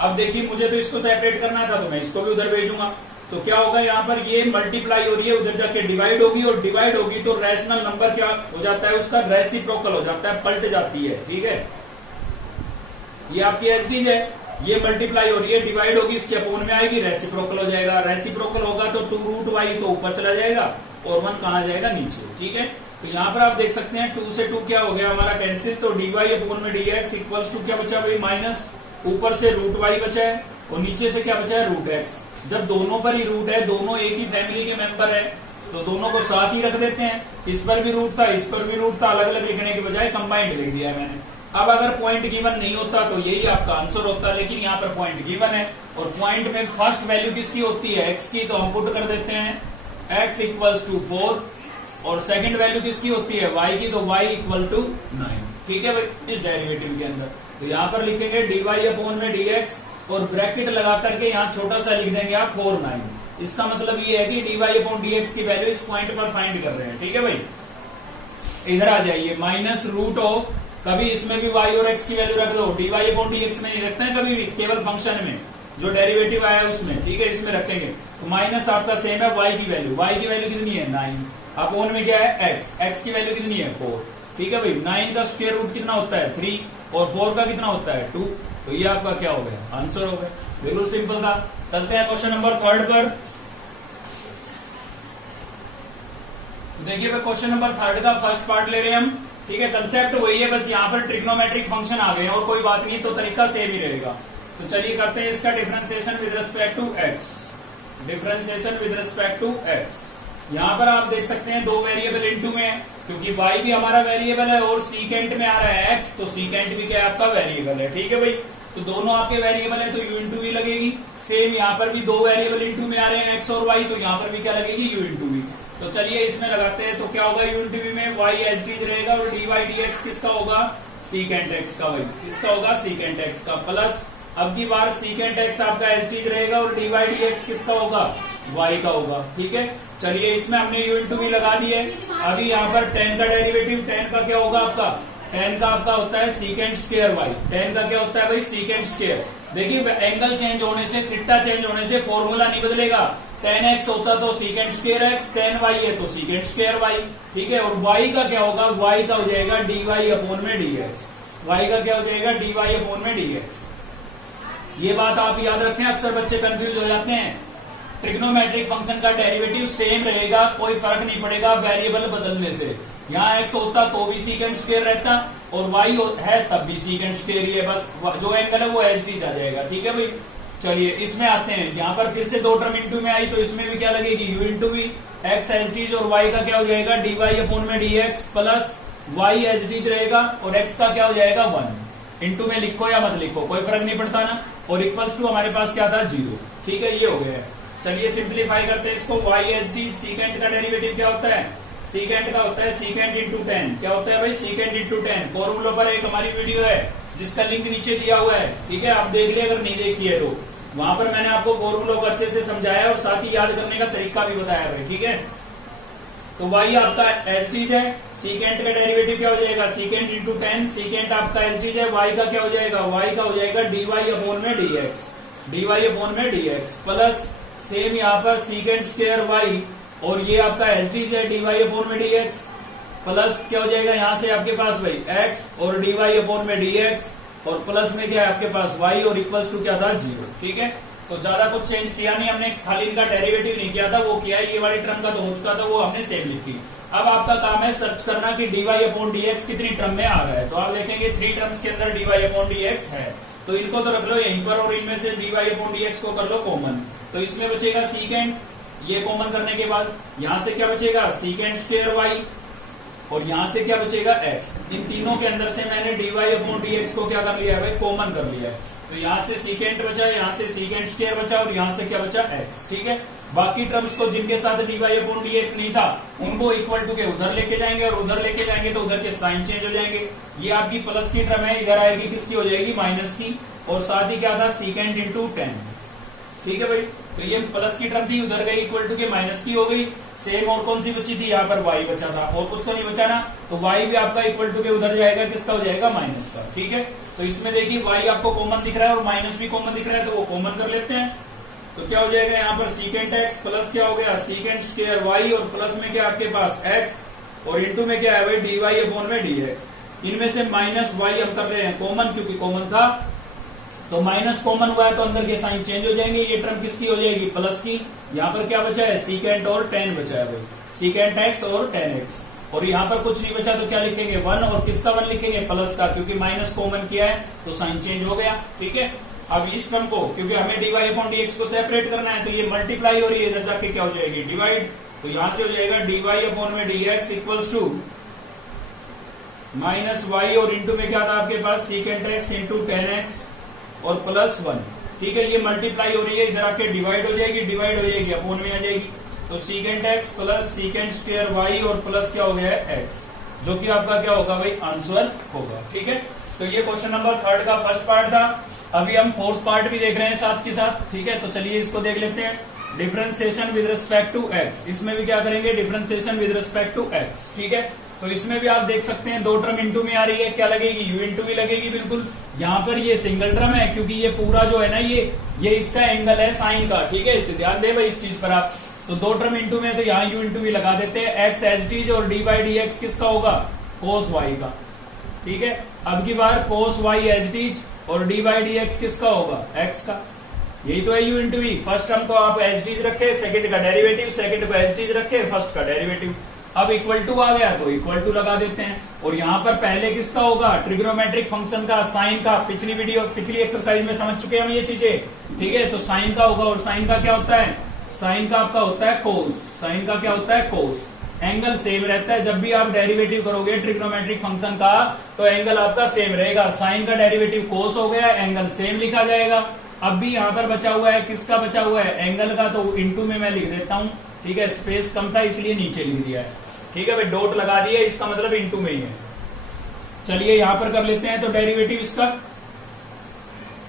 अब देखिए मुझे तो इसको सेपरेट करना था तो मैं इसको भी उधर भेजूंगा। तो क्या होगा, यहाँ पर ये मल्टीप्लाई हो रही है, उधर जाके डिवाइड होगी, और डिवाइड होगी तो रैशनल नंबर क्या हो जाता है, उसका रेसिप्रोकल हो जाता है, पलट जाती है, ठीक है। ये आपकी एचडीज है, ये मल्टीप्लाई हो रही है, डिवाइड होगी, इसके अपोन में आएगी, रेसिप्रोकल हो जाएगा। रेसिप्रोकल होगा तो 2 रूट वाई तो ऊपर चला जाएगा और 1 कहा जाएगा नीचे, ठीक है। तो यहाँ पर आप देख सकते हैं 2 से 2 क्या हो गया हमारा कैंसिल, तो dy अपोन में dx इक्वल्स टू क्या बचा भाई, माइनस, ऊपर से रूट वाई बचा है और नीचे से क्या बचा है, रूट एक्स। जब दोनों पर ही रूट है, दोनों एक ही फैमिली के मेंबर है, तो दोनों को साथ ही रख देते हैं। इस पर भी रूट था, इस पर भी रूट था, अलग अलग लिखने के बजाय कंबाइंड लिख दिया है मैंने। अब अगर पॉइंट गिवन नहीं होता तो यही आपका आंसर होता, लेकिन यहाँ पर पॉइंट गिवन है, और पॉइंट में फर्स्ट वैल्यू किसकी होती है, एक्स की, तो हम पुट कर देते हैं एक्स इक्वल्स टू 4, और सेकंड वैल्यू किसकी होती है, वाई की, तो वाई इक्वल टू 9, ठीक है भाई, इस डेरिवेटिव के अंदर। तो यहाँ पर लिखेंगे dy अपोन में dx, और ब्रैकेट लगा करके यहाँ छोटा सा लिख देंगे आप 4 9। इसका मतलब ये है कि dy अपोन dx की वैल्यू इस पॉइंट पर फाइंड कर रहे हैं, ठीक है भाई। इधर आ जाइए, माइनस रूट ऑफ, कभी इसमें भी y और x की वैल्यू रख दो, dy अपॉन dx में नहीं रखते हैं कभी भी, केवल फंक्शन में जो डेरिवेटिव आया है उसमें, ठीक है, इसमें रखेंगे। तो माइनस आपका सेम है y की वैल्यू कितनी है 9, अपॉन में क्या है x की वैल्यू कितनी है 4, ठीक है भाई। 9 का स्क्वायर रूट कितना होता है 3, और 4 का कितना होता है 2, तो ये आपका क्या हो गया, आंसर हो गया, बिल्कुल सिंपल था। चलते हैं क्वेश्चन नंबर 3 पर। देखिए भाई क्वेश्चन नंबर 3 का फर्स्ट पार्ट ले रहे हैं हम, ठीक है। कंसेप्ट वही है, बस यहाँ पर ट्रिग्नोमेट्रिक फंक्शन आ गए हैं और कोई बात नहीं, तो तरीका सेम ही रहेगा। तो चलिए करते हैं इसका differentiation with respect to x, differentiation with respect to x. यहाँ पर आप देख सकते हैं 2 वेरिएबल इनटू में है, क्योंकि y भी हमारा वेरिएबल है और सीकेंट में आ रहा है x, तो सीकेंट भी क्या है आपका वेरिएबल है, ठीक है भाई। तो दोनों आपके वेरिएबल है तो u इंटू वी लगेगी। सेम यहाँ पर भी 2 वेरिएबल इनटू में आ रहे हैं x और y, तो यहाँ पर भी क्या लगेगी u इंटू वी। तो चलिए इसमें लगाते हैं। तो क्या होगा u इंटू v में y एच डी रहेगा और dy dx किसका होगा, सीकेंट x का, भाई किसका होगा, सीकेंट x का, प्लस अब की बार सीकेंट x आपका एच डी रहेगा और dy dx किसका होगा, y का होगा। ठीक है, चलिए इसमें हमने u इंटू v लगा दिए। अभी यहाँ पर tan का डेरिवेटिव, tan का क्या होगा आपका, tan का आपका होता है सीकेंट स्क्वायर y, tan का क्या होता है भाई, सीकेंट स्क्वायर। देखिए एंगल चेंज होने से, थीटा चेंज होने से फॉर्मूला नहीं बदलेगा। tan x होता तो secant square x, tan y है तो सीकेंट स्क्वायर y। ठीक है, और y का क्या होगा, y का हो जाएगा dy अपॉन में dx, y का क्या हो जाएगा, dy अपॉन में dx। ये बात आप याद रखें, अक्सर बच्चे कंफ्यूज हो जाते हैं। ट्रिग्नोमेट्रिक फंक्शन का डेरिवेटिव सेम रहेगा, कोई फर्क नहीं पड़ेगा वेरिएबल बदलने से। यहाँ x होता तो भी सीकेंट स्क्वायर रहता और y है तब भी सीकेंट स्क्वायर ही है, बस जो एंगल है वो एच डी आ जाएगा। ठीक है भाई, चलिए इसमें आते हैं। यहाँ पर फिर से दो टर्म इंटू में आई तो इसमें भी क्या लगेगी, u इंटू वी, एक्स एच डी और y का क्या हो जाएगा, dy अपॉन में dx प्लस y एच डी रहेगा और x का क्या हो जाएगा 1। इंटू में लिखो या मत लिखो कोई फर्क नहीं पड़ता ना, और इक्वल्स टू हमारे पास क्या था 0। ठीक है, ये हो गया। चलिए सिंप्लीफाई करते हैं इसको। y एच डी सीकेंट का डेरिवेटिव क्या होता है, सीकेंट का होता है सीकेंट इंटू टेन। क्या होता है भाई, सीकेंट इंटू टेन। फॉर्मूला पर एक हमारी वीडियो है जिसका लिंक नीचे दिया हुआ है। ठीक है, आप देख लिया अगर नहीं देखी है तो, वहां पर मैंने आपको फॉर्मूला को अच्छे से समझाया और साथ ही याद करने का तरीका भी बताया भाई। ठीक है, तो y आपका एच डी है, सीकेंट का डेरिवेटिव क्या हो जाएगा, सीकेंट इंटू टेन, सीकेंट आपका एच डी है, y का क्या हो जाएगा, y का हो जाएगा dy अपॉन में dx, dy अपॉन में dx प्लस सेम यहाँ पर सीकेंट स्क्वायर y और ये आपका एच डी है dy अपॉन में dx प्लस क्या हो जाएगा यहाँ से आपके पास भाई x और dy अपॉन में dx और प्लस में क्या है आपके पास y और इक्वल्स टू क्या था 0। ठीक है, तो ज्यादा कुछ चेंज किया नहीं हमने, खाली इनका डेरिवेटिव नहीं किया था, वो किया है। ये वाली टर्म का तो हो चुका था, वो हमने सेम लिखी। अब आपका काम है सर्च करना कि dy अपॉन dx कितनी टर्म में आ रहा है। तो आप देखेंगे 3 टर्म्स के अंदर dy अपॉन dx है, तो इनको तो रख लो यहीं पर और इनमें से dy अपॉन dx को कर लो कॉमन। तो इसमें बचेगा सीकेंट, ये कॉमन करने के बाद यहाँ से क्या बचेगा, सीकेंट स्क्वायर y और यहाँ से क्या बचेगा x। इन तीनों के अंदर से मैंने dy अपॉन dx को क्या कर लिया है भाई, कॉमन कर लिया है। तो यहाँ से सीकेंट बचा, यहाँ से सीकेंट स्क्वायर बचा और यहाँ से क्या बचा x। ठीक है, बाकी टर्म्स को जिनके साथ dy अपॉन dx नहीं था उनको इक्वल टू के उधर लेके जाएंगे और उधर लेके जाएंगे तो उधर के साइन चेंज हो जाएंगे। ये आपकी प्लस की टर्म है, इधर आएगी किसकी हो जाएगी, माइनस की, और साथ ही क्या था सीकेंट इंटू 10। ठीक है भाई, तो ये प्लस की टर्म थी, उधर गई इक्वल टू के माइनस की हो गई। सेम और कौन सी बची थी, यहाँ पर y बचा था, और कुछ तो नहीं बचा ना, तो y भी आपका इक्वल टू के उधर जाएगा, किसका हो जाएगा, माइनस का। ठीक है, तो इसमें देखिए y आपको कॉमन दिख रहा है और माइनस भी कॉमन दिख रहा है, तो वो कॉमन कर लेते हैं। तो क्या हो जाएगा यहाँ पर सीकेंट x प्लस क्या हो गया, सीकेंट स्क्वायर y और प्लस में क्या आपके पास x और इंटू में क्या है भाई dy अपॉन में dx। इनमें से माइनस y हम कर रहे हैं कॉमन, क्योंकि कॉमन था, तो माइनस कॉमन हुआ है तो अंदर के साइन चेंज हो जाएंगे। ये टर्म किसकी हो जाएगी, प्लस की। यहाँ पर क्या बचा है, सीकेंट और 10 बचा है भाई, सीकेंट x और 10x, और यहाँ पर कुछ नहीं बचा तो क्या लिखेंगे 1, और किसका 1 लिखेंगे, प्लस का, क्योंकि माइनस कॉमन किया है तो साइन चेंज हो गया। ठीक है, अब इस टर्म को, क्योंकि हमें dy अपॉन dx को सेपरेट करना है, तो ये मल्टीप्लाई हो रही है, इधर जाके क्या हो जाएगी, डिवाइड। तो यहां से हो जाएगा dy अपॉन में dx equals to minus y और इंटू में क्या था आपके पास, सीकेंट x इंटू 10x और प्लस 1। ठीक है, ये मल्टीप्लाई हो रही है, इधर आके डिवाइड हो जाएगी, डिवाइड हो जाएगी अपॉन में आ जाएगी। तो secant x plus secant square y और प्लस क्या हो गया है x, जो कि आपका क्या होगा भाई, आंसर होगा। ठीक है, तो ये क्वेश्चन नंबर 3 का फर्स्ट पार्ट था। अभी हम 4th पार्ट भी देख रहे हैं साथ के साथ। ठीक है, तो चलिए इसको देख लेते हैं। Differentiation with respect to x, इसमें भी क्या करेंगे, differentiation with respect to x। ठीक है, तो इसमें भी आप देख सकते हैं दो टर्म इंटू में आ रही है, क्या लगेगी, u इंटू भी लगेगी बिल्कुल। यहाँ पर ये सिंगल टर्म है क्योंकि ये पूरा जो है ना, ये इसका एंगल है साइन का। ठीक है, तो ध्यान दे भाई इस चीज पर आप। तो दो टर्म इंटू में, तो यहाँ u इंटू भी लगा देते हैं। x एच डी और डी बाई डी एक्स किसका होगा, कोस y का। ठीक है, अब की बार कोस y एच डी और डी बाई डी एक्स किसका होगा, x का। यही तो है u into v. First term को आप एच डी रखे, सेकंड का डेरिवेटिव, सेकंड को एच डी रखे, फर्स्ट का डेरिवेटिव। अब इक्वल टू आ गया तो इक्वल टू लगा देते हैं, और यहाँ पर पहले किसका होगा, ट्रिग्नोमेट्रिक फंक्शन का, साइन का। पिछली वीडियो, पिछली एक्सरसाइज में समझ चुके हैं हम ये चीजें। ठीक है, तो साइन का होगा, और साइन का क्या होता है, साइन का आपका होता है कोस। साइन का क्या होता है, कोस। एंगल सेम रहता है, जब भी आप डेरिवेटिव करोगे ट्रिग्नोमेट्रिक फंक्शन का तो एंगल आपका सेम रहेगा। साइन का डेरिवेटिव कोस हो गया, एंगल सेम लिखा जाएगा। अब भी यहाँ पर बचा हुआ है, किसका बचा हुआ है, एंगल का, तो इंटू में मैं लिख देता हूँ। ठीक है, स्पेस कम था इसलिए नीचे लिख दिया है। ठीक है भाई, डॉट लगा दिया, इसका मतलब इनटू में ही है। चलिए यहां पर कर लेते हैं तो डेरिवेटिव इसका,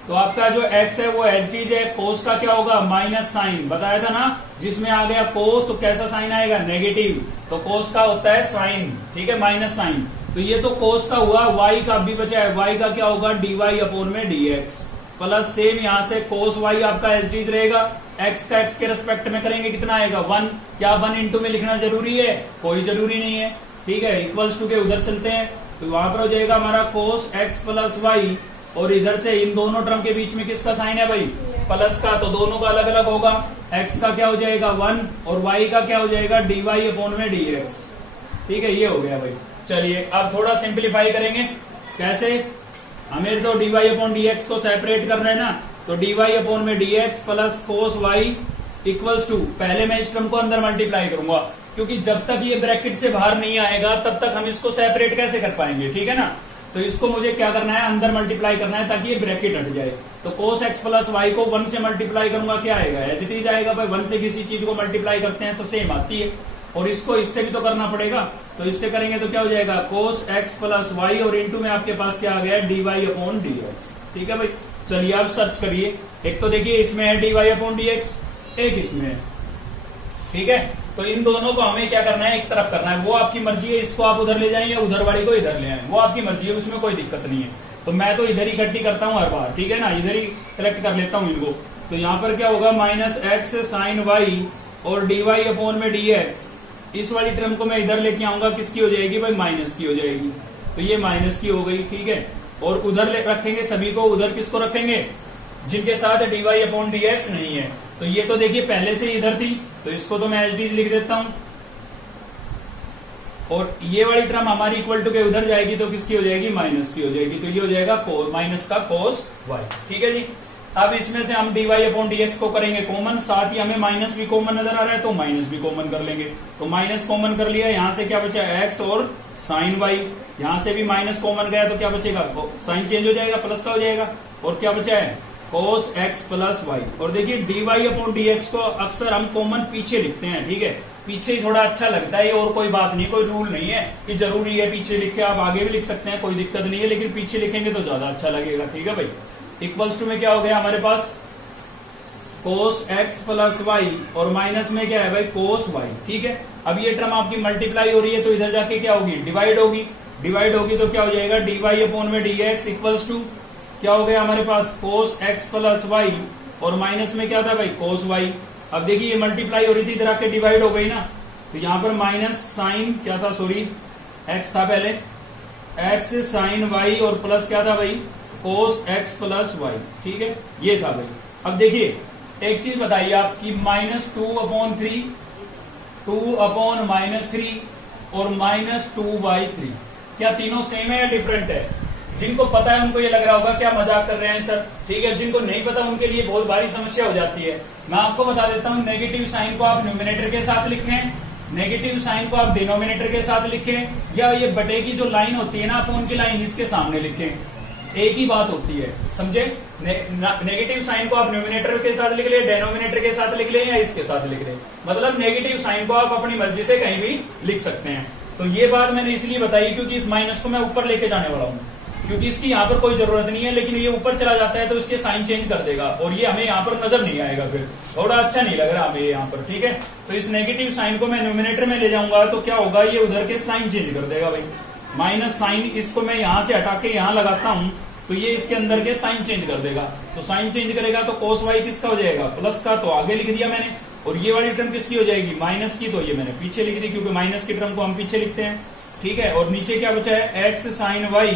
तो आपका जो x है वो एज इट इज है। कोस का क्या होगा, माइनस साइन, बताया था ना, जिसमें आ गया को तो कैसा साइन आएगा, नेगेटिव, तो कोस का होता है साइन। ठीक है, माइनस साइन, तो ये तो कोस का हुआ। y का भी बचा है, y का क्या होगा, dy अपॉन में dx, प्लस सेम यहां से कोस y आपका एज इट इज रहेगा। x का x के रेस्पेक्ट में करेंगे कितना आएगा, 1। क्या 1 इंटू में लिखना जरूरी है, कोई जरूरी नहीं है। ठीक है, इक्वल्स टू के उधर चलते हैं, तो वहां पर हो जाएगा हमारा कोस x प्लस वाई, और इधर से इन दोनों टर्म के बीच में किसका साइन है भाई, प्लस का, तो दोनों का अलग अलग होगा। x का क्या हो जाएगा 1 और y का क्या हो जाएगा dy अपॉन में dx। ठीक है, ये हो गया भाई। चलिए अब थोड़ा सिंप्लीफाई करेंगे, कैसे, हमें तो dy अपॉन dx को सेपरेट करना है ना, तो dy अपॉन में dx plus cos y equals to, पहले मैं इस टर्म को अंदर मल्टीप्लाई करूंगा, क्योंकि जब तक ये ब्रैकेट से बाहर नहीं आएगा तब तक हम इसको सेपरेट कैसे कर पाएंगे। ठीक है ना, तो इसको मुझे क्या करना है, अंदर मल्टीप्लाई करना है ताकि ये ब्रैकेट हट जाए। तो कोस x प्लस वाई को 1 से मल्टीप्लाई करूंगा, क्या आएगा, एज इट इज आएगा भाई। 1 से किसी चीज को मल्टीप्लाई करते हैं तो सेम आती है, और इसको इससे भी तो करना पड़ेगा, तो इससे करेंगे तो क्या हो जाएगा, कोस x प्लस वाई, और इंटू में आपके पास क्या आ गया, dy अपॉन dx। ठीक है भाई, चलिए आप सर्च करिए। एक तो देखिए इसमें है dy अपॉन dx, एक इसमें है। ठीक है, तो इन दोनों को हमें क्या करना है, एक तरफ करना है, वो आपकी मर्जी है, इसको आप उधर ले जाएं या उधर वाली को इधर ले आए, वो आपकी मर्जी है, उसमें कोई दिक्कत नहीं है। तो मैं तो इधर ही इकट्ठी करता हूं हर बार, ठीक है ना, इधर ही कलेक्ट कर लेता हूं इनको। तो यहाँ पर क्या होगा, माइनस एक्स साइन वाई और dy अपॉन में dx, इस वाली टर्म को मैं इधर लेके आऊंगा, किसकी हो जाएगी भाई, माइनस की हो जाएगी, तो ये माइनस की हो गई। ठीक है, और उधर रखेंगे सभी को, उधर किसको रखेंगे, जिनके साथ dy अपॉन dx नहीं है। तो ये तो देखिए पहले से ही इधर थी, तो इसको तो मैं एज इट इज लिख देता हूं, और ये वाली टर्म हमारी इक्वल टू के उधर जाएगी तो किसकी हो जाएगी, माइनस की हो जाएगी, तो ये हो जाएगा माइनस का कोस y। ठीक है जी, अब इसमें से हम dy अपॉन dx को करेंगे कॉमन, साथ ही हमें माइनस भी कॉमन नजर आ रहा है तो माइनस भी कॉमन कर लेंगे। तो माइनस कॉमन कर लिया, यहां से क्या बचा x और साइन y, यहां से भी माइनस कॉमन गया तो क्या बचेगा, साइन चेंज हो जाएगा, प्लस का हो जाएगा, और क्या बचा है, कोस x प्लस वाई। और देखिए dy अपॉन dx को अक्सर हम कॉमन पीछे लिखते हैं। ठीक है, पीछे ही थोड़ा अच्छा लगता है, और कोई बात नहीं, कोई रूल नहीं है कि जरूरी है पीछे लिख के, आप आगे भी लिख सकते हैं, कोई दिक्कत नहीं है, लेकिन पीछे लिखेंगे तो ज्यादा अच्छा लगेगा। ठीक है भाई, इक्वल्स टू में क्या हो गया हमारे पास, कोस x प्लस वाई, और माइनस में क्या है भाई, कोस y। ठीक है, अब ये टर्म आपकी मल्टीप्लाई हो रही है तो इधर जाके क्या होगी, डिवाइड होगी, डिवाइड होगी तो क्या हो जाएगा, dy अपॉन में dx इक्वल्स टू क्या हो गया हमारे पास, कोस x प्लस वाई, और माइनस में क्या था भाई, कोस y। अब देखिए ये मल्टीप्लाई हो रही थी, इधर आके डिवाइड हो गई ना, तो यहां पर माइनस साइन क्या था, सॉरी x था पहले, x साइन y, और प्लस क्या था भाई, कोस x प्लस वाई। ठीक है, ये था भाई। अब देखिए एक चीज बताइए आपकी, माइनस 2/3, 2/-3 और -2/3, क्या तीनों सेम है या डिफरेंट है? जिनको पता है उनको ये लग रहा होगा क्या मजाक कर रहे हैं सर। ठीक है, जिनको नहीं पता उनके लिए बहुत भारी समस्या हो जाती है। मैं आपको बता देता हूं, नेगेटिव साइन को आप न्यूमिनेटर के साथ लिखें, नेगेटिव साइन को आप डिनोमिनेटर के साथ लिखें, या ये बटे की जो लाइन होती है ना अपोन की लाइन, इसके सामने लिखें, एक ही बात होती है, समझे। नेगेटिव साइन को आप न्यूमिनेटर के साथ लिख ले, डेनोमिनेटर के साथ लिख ले, या इसके साथ लिख ले, मतलब नेगेटिव साइन को आप अपनी मर्जी से कहीं भी लिख सकते हैं। तो ये बात मैंने इसलिए बताई क्योंकि इस माइनस को मैं ऊपर लेके जाने वाला हूं, क्योंकि इसकी यहाँ पर कोई जरूरत नहीं है, लेकिन ये ऊपर चला जाता है तो इसके साइन चेंज कर देगा, और ये हमें यहाँ पर नजर नहीं आएगा, फिर थोड़ा अच्छा नहीं लग रहा हमें यहाँ पर। ठीक है, तो इस नेगेटिव साइन को मैं न्यूमिनेटर में ले जाऊंगा तो क्या होगा, ये उधर के साइन चेंज कर देगा भाई, माइनस साइन, इसको मैं यहाँ से हटा के यहाँ लगाता हूँ तो ये इसके अंदर के साइन चेंज कर देगा। तो साइन चेंज करेगा तो कोस वाई किसका हो जाएगा, प्लस का, तो आगे लिख दिया मैंने, और ये वाली टर्म किसकी हो जाएगी, माइनस की, तो ये मैंने पीछे लिख दी, क्योंकि माइनस की टर्म को हम पीछे लिखते हैं। ठीक है, और नीचे क्या बचा है, x sine y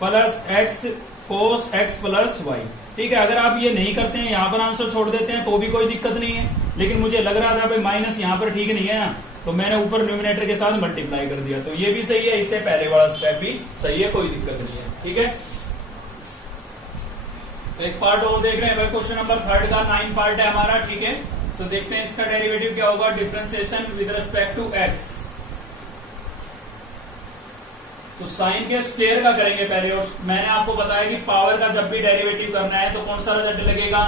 plus x cos x plus y. ठीक है, अगर आप ये नहीं करते हैं, यहाँ पर आंसर छोड़ देते हैं तो भी कोई दिक्कत नहीं है, लेकिन मुझे लग रहा था भाई माइनस यहाँ पर ठीक नहीं है ना, तो मैंने ऊपर न्यूमिनेटर के साथ मल्टीप्लाई कर दिया, तो ये भी सही है, इससे पहले वाला स्टेप भी सही है, कोई दिक्कत नहीं है। ठीक है, तो एक पार्ट और देख रहे हैं भाई, क्वेश्चन नंबर 3 का 9 पार्ट है हमारा। ठीक है, तो देखते हैं इसका डेरिवेटिव क्या होगा, differentiation with respect to x. तो साइन के स्क्वायर का करेंगे पहले, और मैंने आपको बताया कि पावर का जब भी डेरिवेटिव करना है तो कौन सा रिजल्ट लगेगा,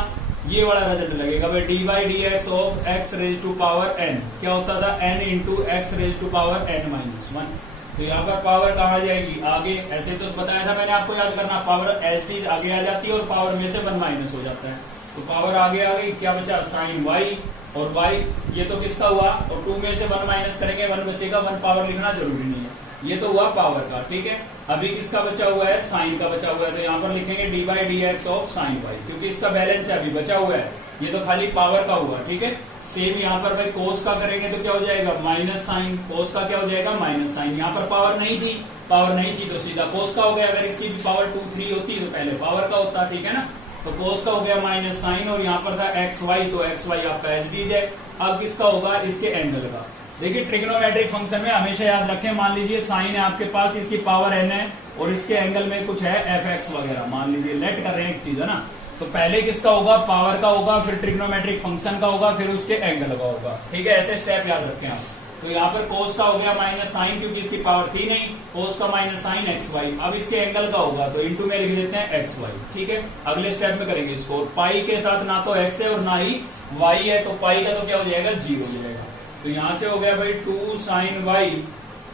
ये वाला रिजल्ट लगेगा भाई, d by d x of x raise to power n क्या होता था, n into x raise to power n minus one. तो यहाँ पर पावर कहाँ जाएगी, आगे, ऐसे तो बताया था मैंने आपको, याद करना, पावर एच टी आगे आ जाती है और पावर में से 1 माइनस हो जाता है। तो पावर आगे आ गई, क्या बचा, साइन वाई, और वाई ये तो किसका हुआ, और 2 में से 1 माइनस करेंगे 1 बचेगा, 1 पावर लिखना जरूरी नहीं है, ये तो हुआ पावर का, ठीक है। अभी किसका बचा हुआ है, साइन का बचा हुआ है, तो यहाँ पर लिखेंगे d by d x of sine y, क्योंकि इसका बैलेंस है, अभी बचा हुआ है, ये तो खाली पावर का हुआ, ठीक है। सेम यहाँ पर भाई कोस का करेंगे तो क्या हो जाएगा, माइनस साइन, कोस का क्या हो जाएगा, माइनस साइन। यहाँ पर पावर नहीं थी तो सीधा कोस का हो गया, अगर इसकी भी पावर 2, 3 होती तो पहले पावर का होता, ठीक है ना। तो कोस का हो गया माइनस साइन, और यहाँ पर था एक्स वाई, तो एक्स वाई आपका एच डी है। अब किसका होगा, इसके एंगल का। देखिए ट्रिग्नोमेट्रिक फंक्शन में हमेशा याद रखें, मान लीजिए साइन है आपके पास, इसकी पावर एन है, और इसके एंगल में कुछ है एफ एक्स वगैरह, मान लीजिए लेट कर रहे हैं एक चीज, है ना। तो पहले किसका होगा, पावर का होगा, फिर ट्रिग्नोमेट्रिक फंक्शन का होगा, फिर उसके एंगल का होगा, ठीक है। ऐसे स्टेप याद रखें आप। तो यहाँ पर कोस का हो गया माइनस साइन, क्योंकि इसकी पावर थी नहीं, कोस का माइनस साइन एक्स वाई। अब इसके एंगल का होगा तो इंटू में लिख देते हैं एक्स वाई, ठीक है। अगले स्टेप में करेंगे इसको, पाई के साथ ना तो एक्स है और ना ही वाई है, तो पाई का तो क्या हो जाएगा, 0 हो जाएगा। तो यहाँ से हो गया भाई 2 साइन वाई,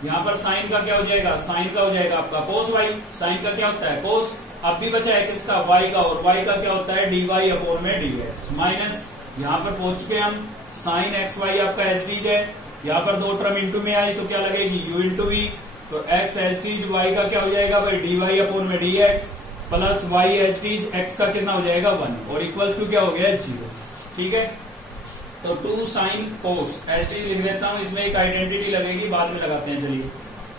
यहाँ पर साइन का क्या हो जाएगा, साइन का हो जाएगा आपका कोस वाई, साइन का क्या होता है कोस। अब भी बचा है किसका, वाई का, और वाई का क्या होता है डी वाई अपॉन में डी एक्स माइनस, यहाँ पर पहुंच चुके हम, साइन एक्स वाई आपका एच डी है, यहाँ पर 2 टर्म इंटू में आई तो क्या लगेगी, यू इंटू वी, तो एक्स एच टीज वाई का क्या हो जाएगा भाई, डी वाई अपॉन में डी एक्स प्लस वाई एच टीज एक्स का कितना हो जाएगा 1, और इक्वल्स टू क्या हो गया 0, ठीक है। तो 2 साइन कोस एच टीज लिख देता हूँ, इसमें एक आइडेंटिटी लगेगी, बाद में लगाते हैं, चलिए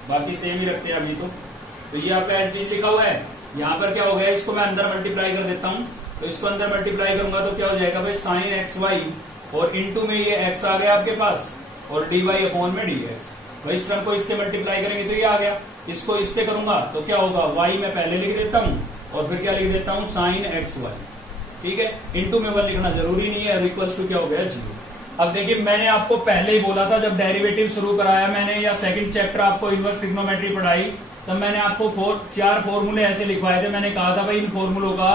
बाकी सेम ही रखते हैं अभी तो ये आपका एच टीज लिखा हुआ है। यहाँ पर क्या हो गया, इसको मैं अंदर मल्टीप्लाई कर देता हूँ, तो इसको अंदर मल्टीप्लाई करूंगा तो क्या हो जाएगा भाई, साइन एक्स वाई, और इंटू में ये एक्स आ गया आपके पास, और डी वाई अपॉन में डी एक्स। तो इस टर्म को इससे मल्टीप्लाई करेंगे तो ये आ गया, इसको इससे करूंगा तो क्या होगा, वाई में पहले लिख देता हूँ, और फिर क्या लिख देता हूँ, साइन एक्स वाई, ठीक है। इंटू में 1 लिखना जरूरी नहीं है, इक्वल्स टू क्या हो गया 0। अब देखिए मैंने आपको पहले ही बोला था, जब डेरिवेटिव शुरू कराया मैंने, या सेकंड चैप्टर आपको इनवर्स ट्रिग्नोमेट्री पढ़ाई, तब मैंने आपको 4 फॉर्मूले ऐसे लिखवाए थे। मैंने कहा था भाई इन फॉर्मूलों का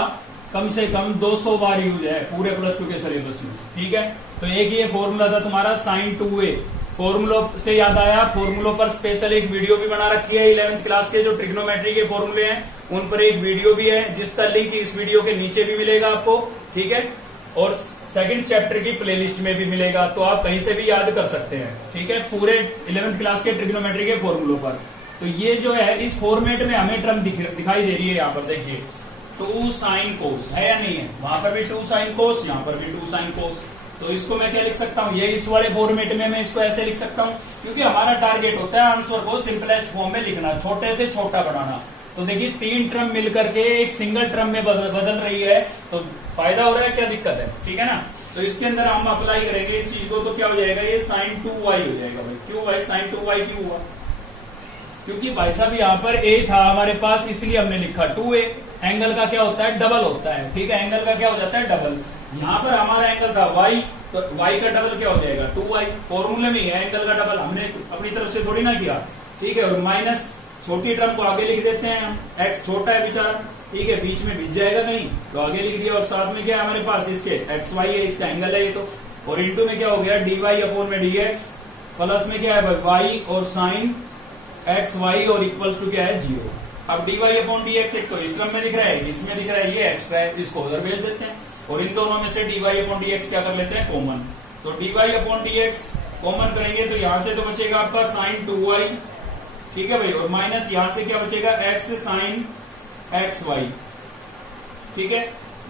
कम से कम 200 बार यूज है पूरे +2 के सिलेबस में, ठीक है। तो एक ये फॉर्मूला था तुम्हारा साइन 2a, फॉर्मूलों से याद आया, फॉर्मूलों पर स्पेशल एक वीडियो भी बना रखी है 11th क्लास के, जो ट्रिग्नोमेट्री के फॉर्मूले हैं उन पर एक वीडियो भी है, जिसका लिंक इस वीडियो के नीचे भी मिलेगा आपको, ठीक है। और सेकंड चैप्टर की प्लेलिस्ट में भी मिलेगा, तो आप कहीं से भी याद कर सकते हैं, ठीक है, पूरे 11th क्लास के ट्रिग्नोमेट्री के फॉर्मूलों पर। तो ये जो है इस फॉर्मेट में हमें टर्म दिखाई दे रही है, यहाँ पर देखिए 2 साइन कोस है या नहीं है, वहां पर भी 2 साइन कोस, यहाँ पर भी 2 साइन कोस। तो इसको मैं क्या लिख सकता हूँ, ये इस वाले फॉर्मेट में मैं इसको ऐसे लिख सकता हूँ, क्योंकि हमारा टारगेट होता है आंसर को सिंपलेस्ट फॉर्म में लिखना, छोटे से छोटा बनाना। तो देखिए 3 टर्म मिलकर के एक सिंगल टर्म में बदल रही है, तो फायदा हो रहा है, क्या दिक्कत है, ठीक है ना। तो इसके अंदर हम अप्लाई करेंगे इस चीज को, तो क्या हो जाएगा, ये साइन 2y हो जाएगा भाई। क्यों भाई साइन 2y क्यों हुआ, क्योंकि भाई साहब यहाँ पर a था हमारे पास, इसलिए हमने लिखा 2a। एंगल का क्या होता है, डबल होता है, ठीक है, एंगल का क्या हो जाता है, डबल। यहाँ पर हमारा एंगल था y, तो y का डबल क्या हो जाएगा 2y, फॉर्मूले में है एंगल का डबल, हमने अपनी तरफ से थोड़ी ना किया, ठीक है। और माइनस छोटी टर्म को आगे लिख देते हैं हम, x छोटा है बेचारा, ठीक है, बीच में भिज जाएगा कहीं, तो आगे लिख दिया, और साथ में क्या है हमारे पास, इसके एक्स वाई है, इसका एंगल है ये तो, और इंटू में क्या हो गया डी वाई अपॉन में डी एक्स, प्लस में क्या है वाई और साइन एक्स वाई, और इक्वल्स टू क्या है 0। अब d y upon d x एक तो इस टर्म में दिख रहा है, इसमें दिख रहा है, ये एक्स्ट्रा है, इसको उधर भेज देते हैं, और इन दोनों में से d y upon d x क्या कर लेते हैं, कॉमन। तो d y upon d x common करेंगे तो यहां से तो बचेगा आपका साइन 2y, ठीक है भाई, और माइनस यहां से क्या बचेगा, एक्स साइन एक्स वाई, ठीक है।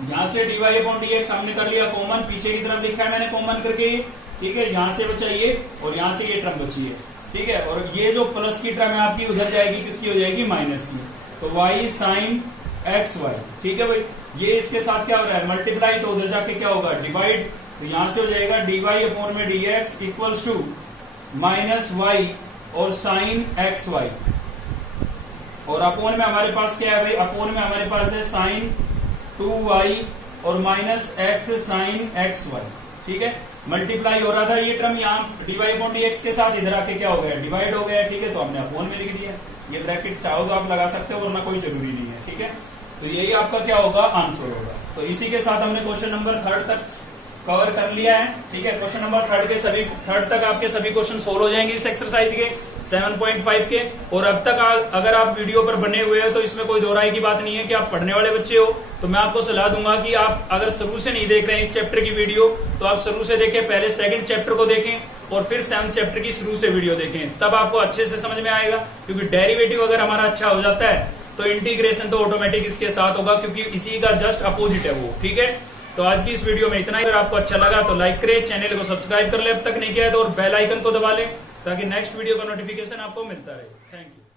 यहां से d y upon d x हमने कर लिया कॉमन, पीछे की तरफ लिखा है मैंने कॉमन करके, ठीक है। यहां से बचा ये, और यहां से ये टर्म बची है, ठीक है। और ये जो प्लस की टर्म है आपकी उधर जाएगी, किसकी हो जाएगी, माइनस की, तो y साइन एक्स वाई, ठीक है भाई। ये इसके साथ क्या हो रहा है, मल्टीप्लाई, तो उधर जाके क्या होगा, डिवाइड, तो यहां से हो जाएगा डी वाई अपॉन में d x equals to minus y और साइन एक्स वाई, और अपोन में हमारे पास क्या है भाई, अपोन में हमारे पास है साइन 2y और minus x sine x y, ठीक है। मल्टीप्लाई हो रहा था ये टर्म, यहाँ d y upon d x के साथ इधर आके क्या हो गया, डिवाइड हो गया, ठीक है। तो हमने अपोन में लिख दिया, ये ब्रैकेट चाहो तो आप लगा सकते हो, वरना कोई जरूरी नहीं है, ठीक है। तो यही आपका क्या होगा, आंसर होगा। तो इसी के साथ हमने क्वेश्चन नंबर 3 तक कवर कर लिया है। ठीक है, क्वेश्चन नंबर 3 तक आपके सभी क्वेश्चन सोल्व हो जाएंगे इस एक्सरसाइज के 7.5 के। और अब तक अगर आप वीडियो पर बने हुए हो तो इसमें कोई दो राय की बात नहीं है कि आप पढ़ने वाले बच्चे हो। तो मैं आपको सलाह दूंगा कि आप अगर शुरू से नहीं देख रहे हैं इस चैप्टर की वीडियो, तो आप शुरू से देखें, पहले 2nd चैप्टर को देखें और फिर 7th चैप्टर की शुरू से वीडियो देखें, तब आपको अच्छे से समझ में आएगा। क्योंकि डेरिवेटिव अगर हमारा अच्छा हो जाता है तो इंटीग्रेशन तो ऑटोमेटिक इसके साथ होगा, क्योंकि इसी का जस्ट अपोजिट है वो। ठीक है, तो आज की इस वीडियो में इतना ही। अगर आपको अच्छा लगा तो लाइक करें, चैनल को सब्सक्राइब कर ले अब तक नहीं किया है तो, और बेल आइकन को दबा लें ताकि नेक्स्ट वीडियो का नोटिफिकेशन आपको मिलता रहे। Thank you.